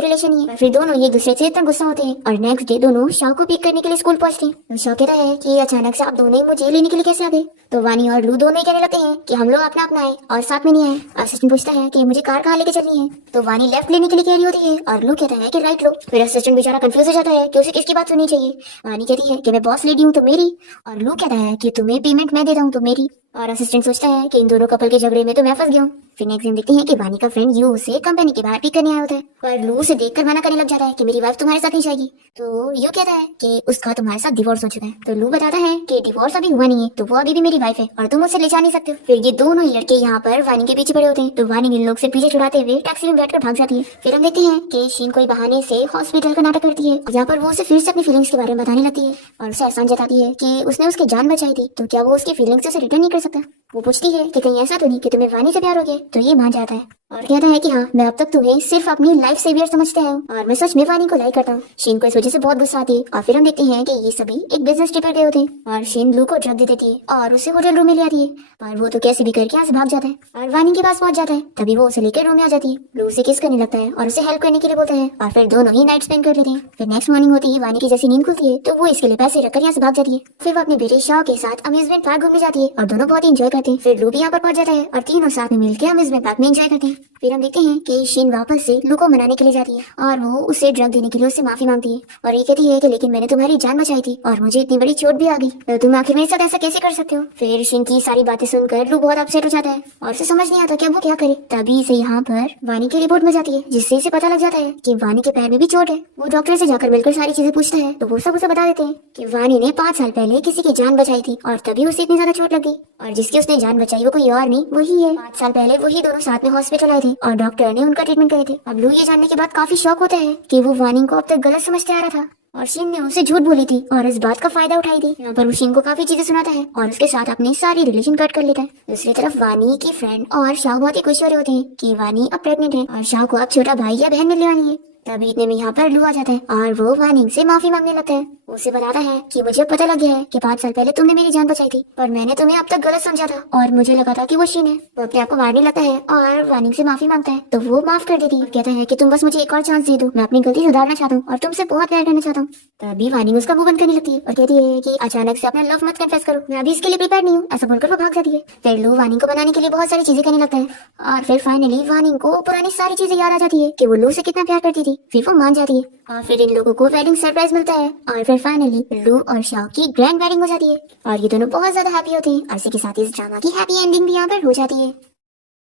रिलेशन नहीं है। फिर दोनों एक दूसरे से इतना गुस्सा होते हैं और नेक्स्ट डे दोनों शाओ को पिक करने के लिए स्कूल पहुंचते हैं। तो शाओ कहता है कि अचानक से आप दोनों ही मुझे लेने के लिए कैसे आ गए। तो वानी और लू दोनों ही कहने लगते हैं कि हम लोग अपना अपना आए और साथ में नहीं आए। असिस्टेंट पूछता है कि मुझे कार कहाँ लेके चलनी है। तो वानी लेफ्ट लेने के लिए कह रही होती है और लू कहता है कि राइट लो। फिर असिस्टेंट बेचारा कंफ्यूज हो जाता है कि उसे किसकी बात सुननी चाहिए। वानी कहती है कि मैं बॉस लेडी हूँ तो मेरी, और लू कहता है कि तुम्हें पेमेंट मैं देता हूँ तो मेरी। और असिस्टेंट सोचता है कि इन दोनों कपल के झगड़े में तो मैं फंस गया हूँ। फिर नेक्स्ट दिन देखते हैं कि वानी का फ्रेंड यू उसे कंपनी के बाहर पिक करने आया होता है पर लू उसे देखकर मना करने लग जाता है कि मेरी वाइफ तुम्हारे साथ नहीं जाएगी। तो यू कहता है कि उसका तुम्हारे साथ डिवोर्स हो चुका है। तो लू बताता है कि डिवोर्स अभी हुआ नहीं है, तो वो अभी भी मेरी वाइफ है और तुम उसे ले जा नहीं सकते हो। फिर ये दोनों ही लड़के यहाँ पर वानी के पीछे पड़े होते हैं तो वानी इन लोग से पीछे छुड़ाते हुए टैक्सी में बैठकर भाग जाती है। फिर हम देखते हैं कि शीन कोई बहाने से हॉस्पिटल का नाटक करती है जहाँ पर वो उसे फिर से अपनी फीलिंग्स के बारे में बताने लगती है और उसे एहसान जताती है कि उसने उसकी जान बचाई थी, तो क्या वो उसकी फीलिंग्स से रिटर्न नहीं कर सकता। वो पूछती है कि कहीं ऐसा तो नहीं कि तुम्हें वानी से प्यार हो गया। तो ये मान जाता है और कहता है कि हाँ, मैं अब तक तुम्हें सिर्फ अपनी लाइफ सेवियर समझते हैं और मैं सच में वानी को लाइक करता हूँ। शीन को इस वजह से बहुत गुस्सा आती है और फिर हम देखते हैं कि ये सभी एक बिजनेस ट्रिप पर गए होते हैं और शीन लू को ड्रग दे देती है और उसे होटल रूम में ले आती है पर वो तो कैसे भी करके यहाँ से भाग जाता है और वानी के पास पहुंच जाता है। तभी वो उसे लेकर रूम में आ जाती है। लू उसे किस करने लगता है और उसे हेल्प करने के लिए बोलता है और फिर दोनों ही नाइट स्पेंड कर लेते हैं। फिर नेक्स्ट मॉर्निंग होती है, वानी की जैसी नींद खुलती है तो वो इसके लिए पैसे रखकर यहाँ से भाग जाती है। फिर वो अपने बेटे शाह के साथ अम्यूजमेंट पार्क घूमने जाती है और दोनों बहुत ही इंजॉय करते हैं। फिर लू भी यहाँ पर पहुंच जाता है और तीनों साथ में मिलकर अम्यूजमेंट पार्क में एंजॉय करते हैं। फिर हम देखते हैं कि शीन वापस से लू को मनाने के लिए जाती है और वो उसे ड्रग देने के लिए उससे माफी मांगती है और ये कहती है कि लेकिन मैंने तुम्हारी जान बचाई थी और मुझे इतनी बड़ी चोट भी आ गई, तो तुम आखिर मेरे साथ ऐसा कैसे कर सकते हो। फिर शीन की सारी बातें सुनकर लू बहुत अपसेट हो जाता है और उसे समझ नहीं आता कि अब वो क्या करे। तभी से यहाँ पर वानी की रिपोर्ट में जाती है जिससे इसे पता लग जाता है कि वानी के पैर में भी चोट है। वो डॉक्टर से जाकर मिलकर सारी चीजें पूछता है तो वो सब उसे बता देते हैं कि वानी ने 5 साल पहले किसी की जान बचाई थी और तभी उसे इतनी ज्यादा चोट लग गई और जिसकी उसने जान बचाई वो कोई और नहीं वही है। 5 साल पहले वही दोनों साथ में हॉस्पिटल आए थे और डॉक्टर ने उनका ट्रीटमेंट करे थे। अब लू ये जानने के बाद काफी शॉक होता है कि वो वानी को अब तक गलत समझते आ रहा था और शीन ने उसे झूठ बोली थी और इस बात का फायदा उठाई थी। यहाँ पर वो शीन को काफी चीजें सुनाता है और उसके साथ अपनी सारी रिलेशन कट कर लेता है। दूसरी तरफ वानी की फ्रेंड और शाह बहुत ही खुश हो रहे होते हैं कि वानी अब प्रेग्नेंट है और शाह को अब छोटा भाई या बहन मिलने वाली है। तभी इतने में यहाँ पर लू आ जाता है और वो वानी से माफी मांगने लगता है। उसे बताता है कि मुझे पता लग गया है कि 5 साल पहले तुमने मेरी जान बचाई थी पर मैंने तुम्हें अब तक गलत समझा था और मुझे लगा था कि वो शीन है। वो अपने आप को मारने लगता है और वानी से माफी मांगता है तो वो माफ कर देती है। कहता है कि तुम बस मुझे एक और चांस दे दो, मैं अपनी गलती सुधारना चाहता हूँ और तुमसे बहुत प्यार करना चाहता हूँ। तभी वानी उसका मुंह बंद करने लगती है और कहती है कि अचानक से अपना लव मत कन्फेस करो, मैं अभी इसके लिए प्रिपेयर नहीं हूँ। ऐसा बोलकर वो भाग जाती है। फिर लू वानी को बनाने के लिए बहुत सारी चीजें करने लगता है और फिर फाइनली वानी को पुरानी सारी चीजें याद आ जाती है कि वो लू से कितना प्यार करती थी। फिर वो मान जाती है और फिर इन लोगों को वेडिंग सरप्राइज मिलता है और फिर फाइनली लू और शाह की ग्रैंड वेडिंग हो जाती है और ये दोनों बहुत ज्यादा हैप्पी होते हैं। और इसी के साथ इस ड्रामा की हैप्पी एंडिंग भी यहाँ पर हो जाती है।